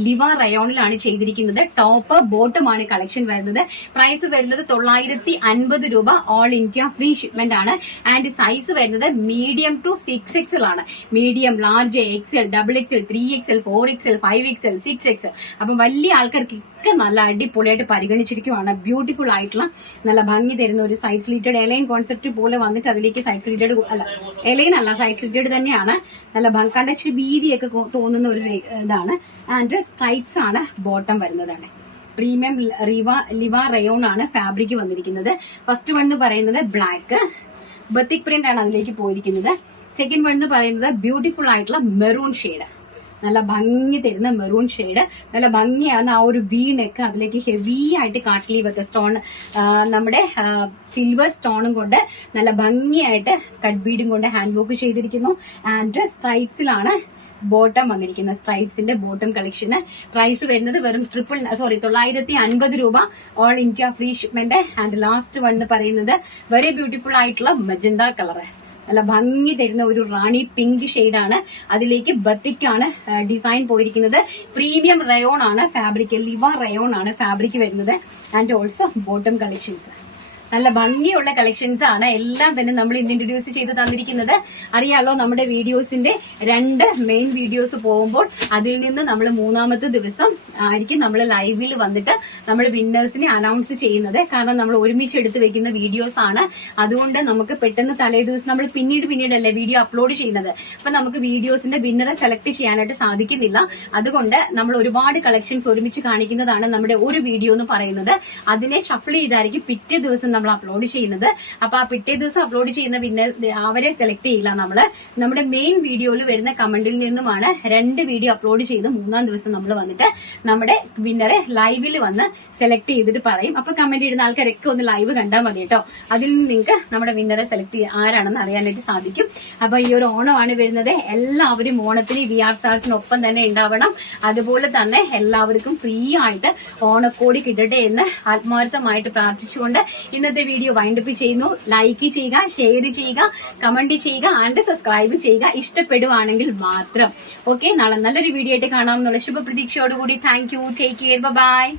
ലിവാർ റയോണിലാണ് ചെയ്തിരിക്കുന്നത്. ടോപ്പ് ബോട്ടം ആണ് കളക്ഷൻ വരുന്നത്. പ്രൈസ് വരുന്നത് 950 രൂപ. ഓൾ ഇന്ത്യ ഫ്രീ ഷിപ്മെന്റ് ആണ്. ആൻഡ് സൈസ് വരുന്നത് മീഡിയം ടു 6XL ആണ്. Medium, large, XL, double XL, 3XL, 4XL, 5XL, 6XL. അപ്പൊ വലിയ ആൾക്കാർക്ക് നല്ല അടിപൊളിയായിട്ട് പരിഗണിച്ചിരിക്കുവാണ്. ബ്യൂട്ടിഫുൾ ആയിട്ടുള്ള നല്ല ഭംഗി തരുന്ന ഒരു സൈഡ് സ്ലിറ്റഡ് എലൈൻ കോൺസെപ്റ്റ് പോലെ വന്നിട്ട് അതിലേക്ക് സൈഡ് സ്ലിറ്റഡ് അല്ല, എലൈൻ അല്ല, സൈഡ് സ്ലിറ്റഡ് തന്നെയാണ്. നല്ല കണ്ടച്ച് വീതിയൊക്കെ തോന്നുന്ന ഒരു ഇതാണ്. ആൻഡ് സ്ട്രൈപ്സ് ആണ് ബോട്ടം വരുന്നതാണ്. പ്രീമിയം ലിവാർ റയോൺ ആണ് ഫാബ്രിക് വന്നിരിക്കുന്നത്. ഫസ്റ്റ് വൺ എന്ന് പറയുന്നത് ബ്ലാക്ക് ബത്തിക് പ്രിന്റ് ആണ് അതിലേക്ക് പോയിരിക്കുന്നത്. സെക്കൻഡ് വൺ എന്ന് പറയുന്നത് ബ്യൂട്ടിഫുൾ ആയിട്ടുള്ള മെറൂൺ ഷെയ്ഡ്. നല്ല ഭംഗി തരുന്ന മെറൂൺ ഷെയ്ഡ്. നല്ല ഭംഗിയാണ് ആ ഒരു വി നെക്ക്. അതിലേക്ക് ഹെവി ആയിട്ട് കാട്ട്ലി വർക്ക് സ്റ്റോൺ നമ്മുടെ സിൽവർ സ്റ്റോണും കൊണ്ട് നല്ല ഭംഗിയായിട്ട് കട്ട് ബീഡും കൊണ്ട് ഹാൻഡ് വർക്ക് ചെയ്തിരിക്കുന്നു. ആൻഡ് സ്ട്രൈപ്സിലാണ് ബോട്ടം വന്നിരിക്കുന്നത്. സ്ട്രൈപ്സിന്റെ ബോട്ടം കളക്ഷന് പ്രൈസ് വരുന്നത് വെറും 950 രൂപ. All India free shipment. And last one പറയുന്നത് വെരി ബ്യൂട്ടിഫുൾ ആയിട്ടുള്ള മജന്ത കളറ്. നല്ല ഭംഗി തരുന്ന ഒരു റാണി പിങ്ക് ഷെയ്ഡാണ്. അതിലേക്ക് ബത്തിക്കാണ് ഡിസൈൻ പോയിരിക്കുന്നത്. പ്രീമിയം റയോൺ ആണ് ഫാബ്രിക്. ലിവാർ റയോൺ ആണ് ഫാബ്രിക് വരുന്നത്. ആൻഡ് ഓൾസോ ബോട്ടം കളക്ഷൻസ് നല്ല ഭംഗിയുള്ള കളക്ഷൻസ് ആണ്. എല്ലാം തന്നെ നമ്മൾ ഇന്ന് ഇൻട്രൊഡ്യൂസ് ചെയ്ത് തന്നിരിക്കുന്നത്. അറിയാലോ, നമ്മുടെ വീഡിയോസിന്റെ 2 മെയിൻ വീഡിയോസ് പോകുമ്പോൾ അതിൽ നിന്ന് നമ്മൾ 3-ാമത്തെ ദിവസം ആയിരിക്കും നമ്മൾ ലൈവിൽ വന്നിട്ട് നമ്മൾ വിന്നേഴ്സിനെ അനൗൺസ് ചെയ്യുന്നത്. കാരണം നമ്മൾ ഒരുമിച്ച് എടുത്ത് വെക്കുന്ന വീഡിയോസ് ആണ്. അതുകൊണ്ട് നമുക്ക് പെട്ടെന്ന് തലേ ദിവസം നമ്മൾ പിന്നീടല്ലേ വീഡിയോ അപ്ലോഡ് ചെയ്യുന്നത്. അപ്പൊ നമുക്ക് വീഡിയോസിന്റെ വിന്നറെ സെലക്ട് ചെയ്യാനായിട്ട് സാധിക്കുന്നില്ല. അതുകൊണ്ട് നമ്മൾ ഒരുപാട് കളക്ഷൻസ് ഒരുമിച്ച് കാണിക്കുന്നതാണ് നമ്മുടെ ഒരു വീഡിയോ എന്ന് പറയുന്നത്. അതിനെ ഷഫിൾ ചെയ്തായിരിക്കും പിറ്റേ ദിവസം നമ്മൾ അപ്ലോഡ് ചെയ്യുന്നത്. അപ്പൊ ആ പിറ്റേ ദിവസം അപ്ലോഡ് ചെയ്യുന്ന വിന്നർ അവരെ സെലക്ട് ചെയ്യില്ല നമ്മള്. നമ്മുടെ മെയിൻ വീഡിയോയിൽ വരുന്ന കമന്റിൽ നിന്നുമാണ് 2 വീഡിയോ അപ്ലോഡ് ചെയ്ത് 3-ാം ദിവസം നമ്മൾ വന്നിട്ട് നമ്മുടെ വിന്നറെ ലൈവിൽ വന്ന് സെലക്ട് ചെയ്തിട്ട് പറയും. അപ്പൊ കമന്റ് ഇടുന്ന ആൾക്കാരൊക്കെ ഒന്ന് ലൈവ് കണ്ടാൽ മതി കേട്ടോ. അതിൽ നിന്ന് നിങ്ങൾക്ക് നമ്മുടെ വിന്നറെ സെലക്ട് ആരാണെന്ന് അറിയാനായിട്ട് സാധിക്കും. അപ്പൊ ഈ ഒരു ഓണമാണ് വരുന്നത്. എല്ലാവരും ഓണത്തിന് VR സ്റ്റാർസിനൊപ്പം തന്നെ ഉണ്ടാവണം. അതുപോലെ തന്നെ എല്ലാവർക്കും ഫ്രീ ആയിട്ട് ഓണക്കോടി കിട്ടട്ടെ എന്ന് ആത്മാർത്ഥമായിട്ട് പ്രാർത്ഥിച്ചുകൊണ്ട് ഇന്നത്തെ വീഡിയോ വൈൻഡപ്പ് ചെയ്യുന്നു. ലൈക്ക് ചെയ്യുക, ഷെയർ ചെയ്യുക, കമന്റ് ചെയ്യുക ആൻഡ് സബ്സ്ക്രൈബ് ചെയ്യുക ഇഷ്ടപ്പെടുവാണെങ്കിൽ മാത്രം. ഓക്കെ, നാളെ നല്ലൊരു വീഡിയോ ആയിട്ട് കാണാമെന്നുള്ള ശുഭപ്രതീക്ഷയോടുകൂടി thank you. Take care. By.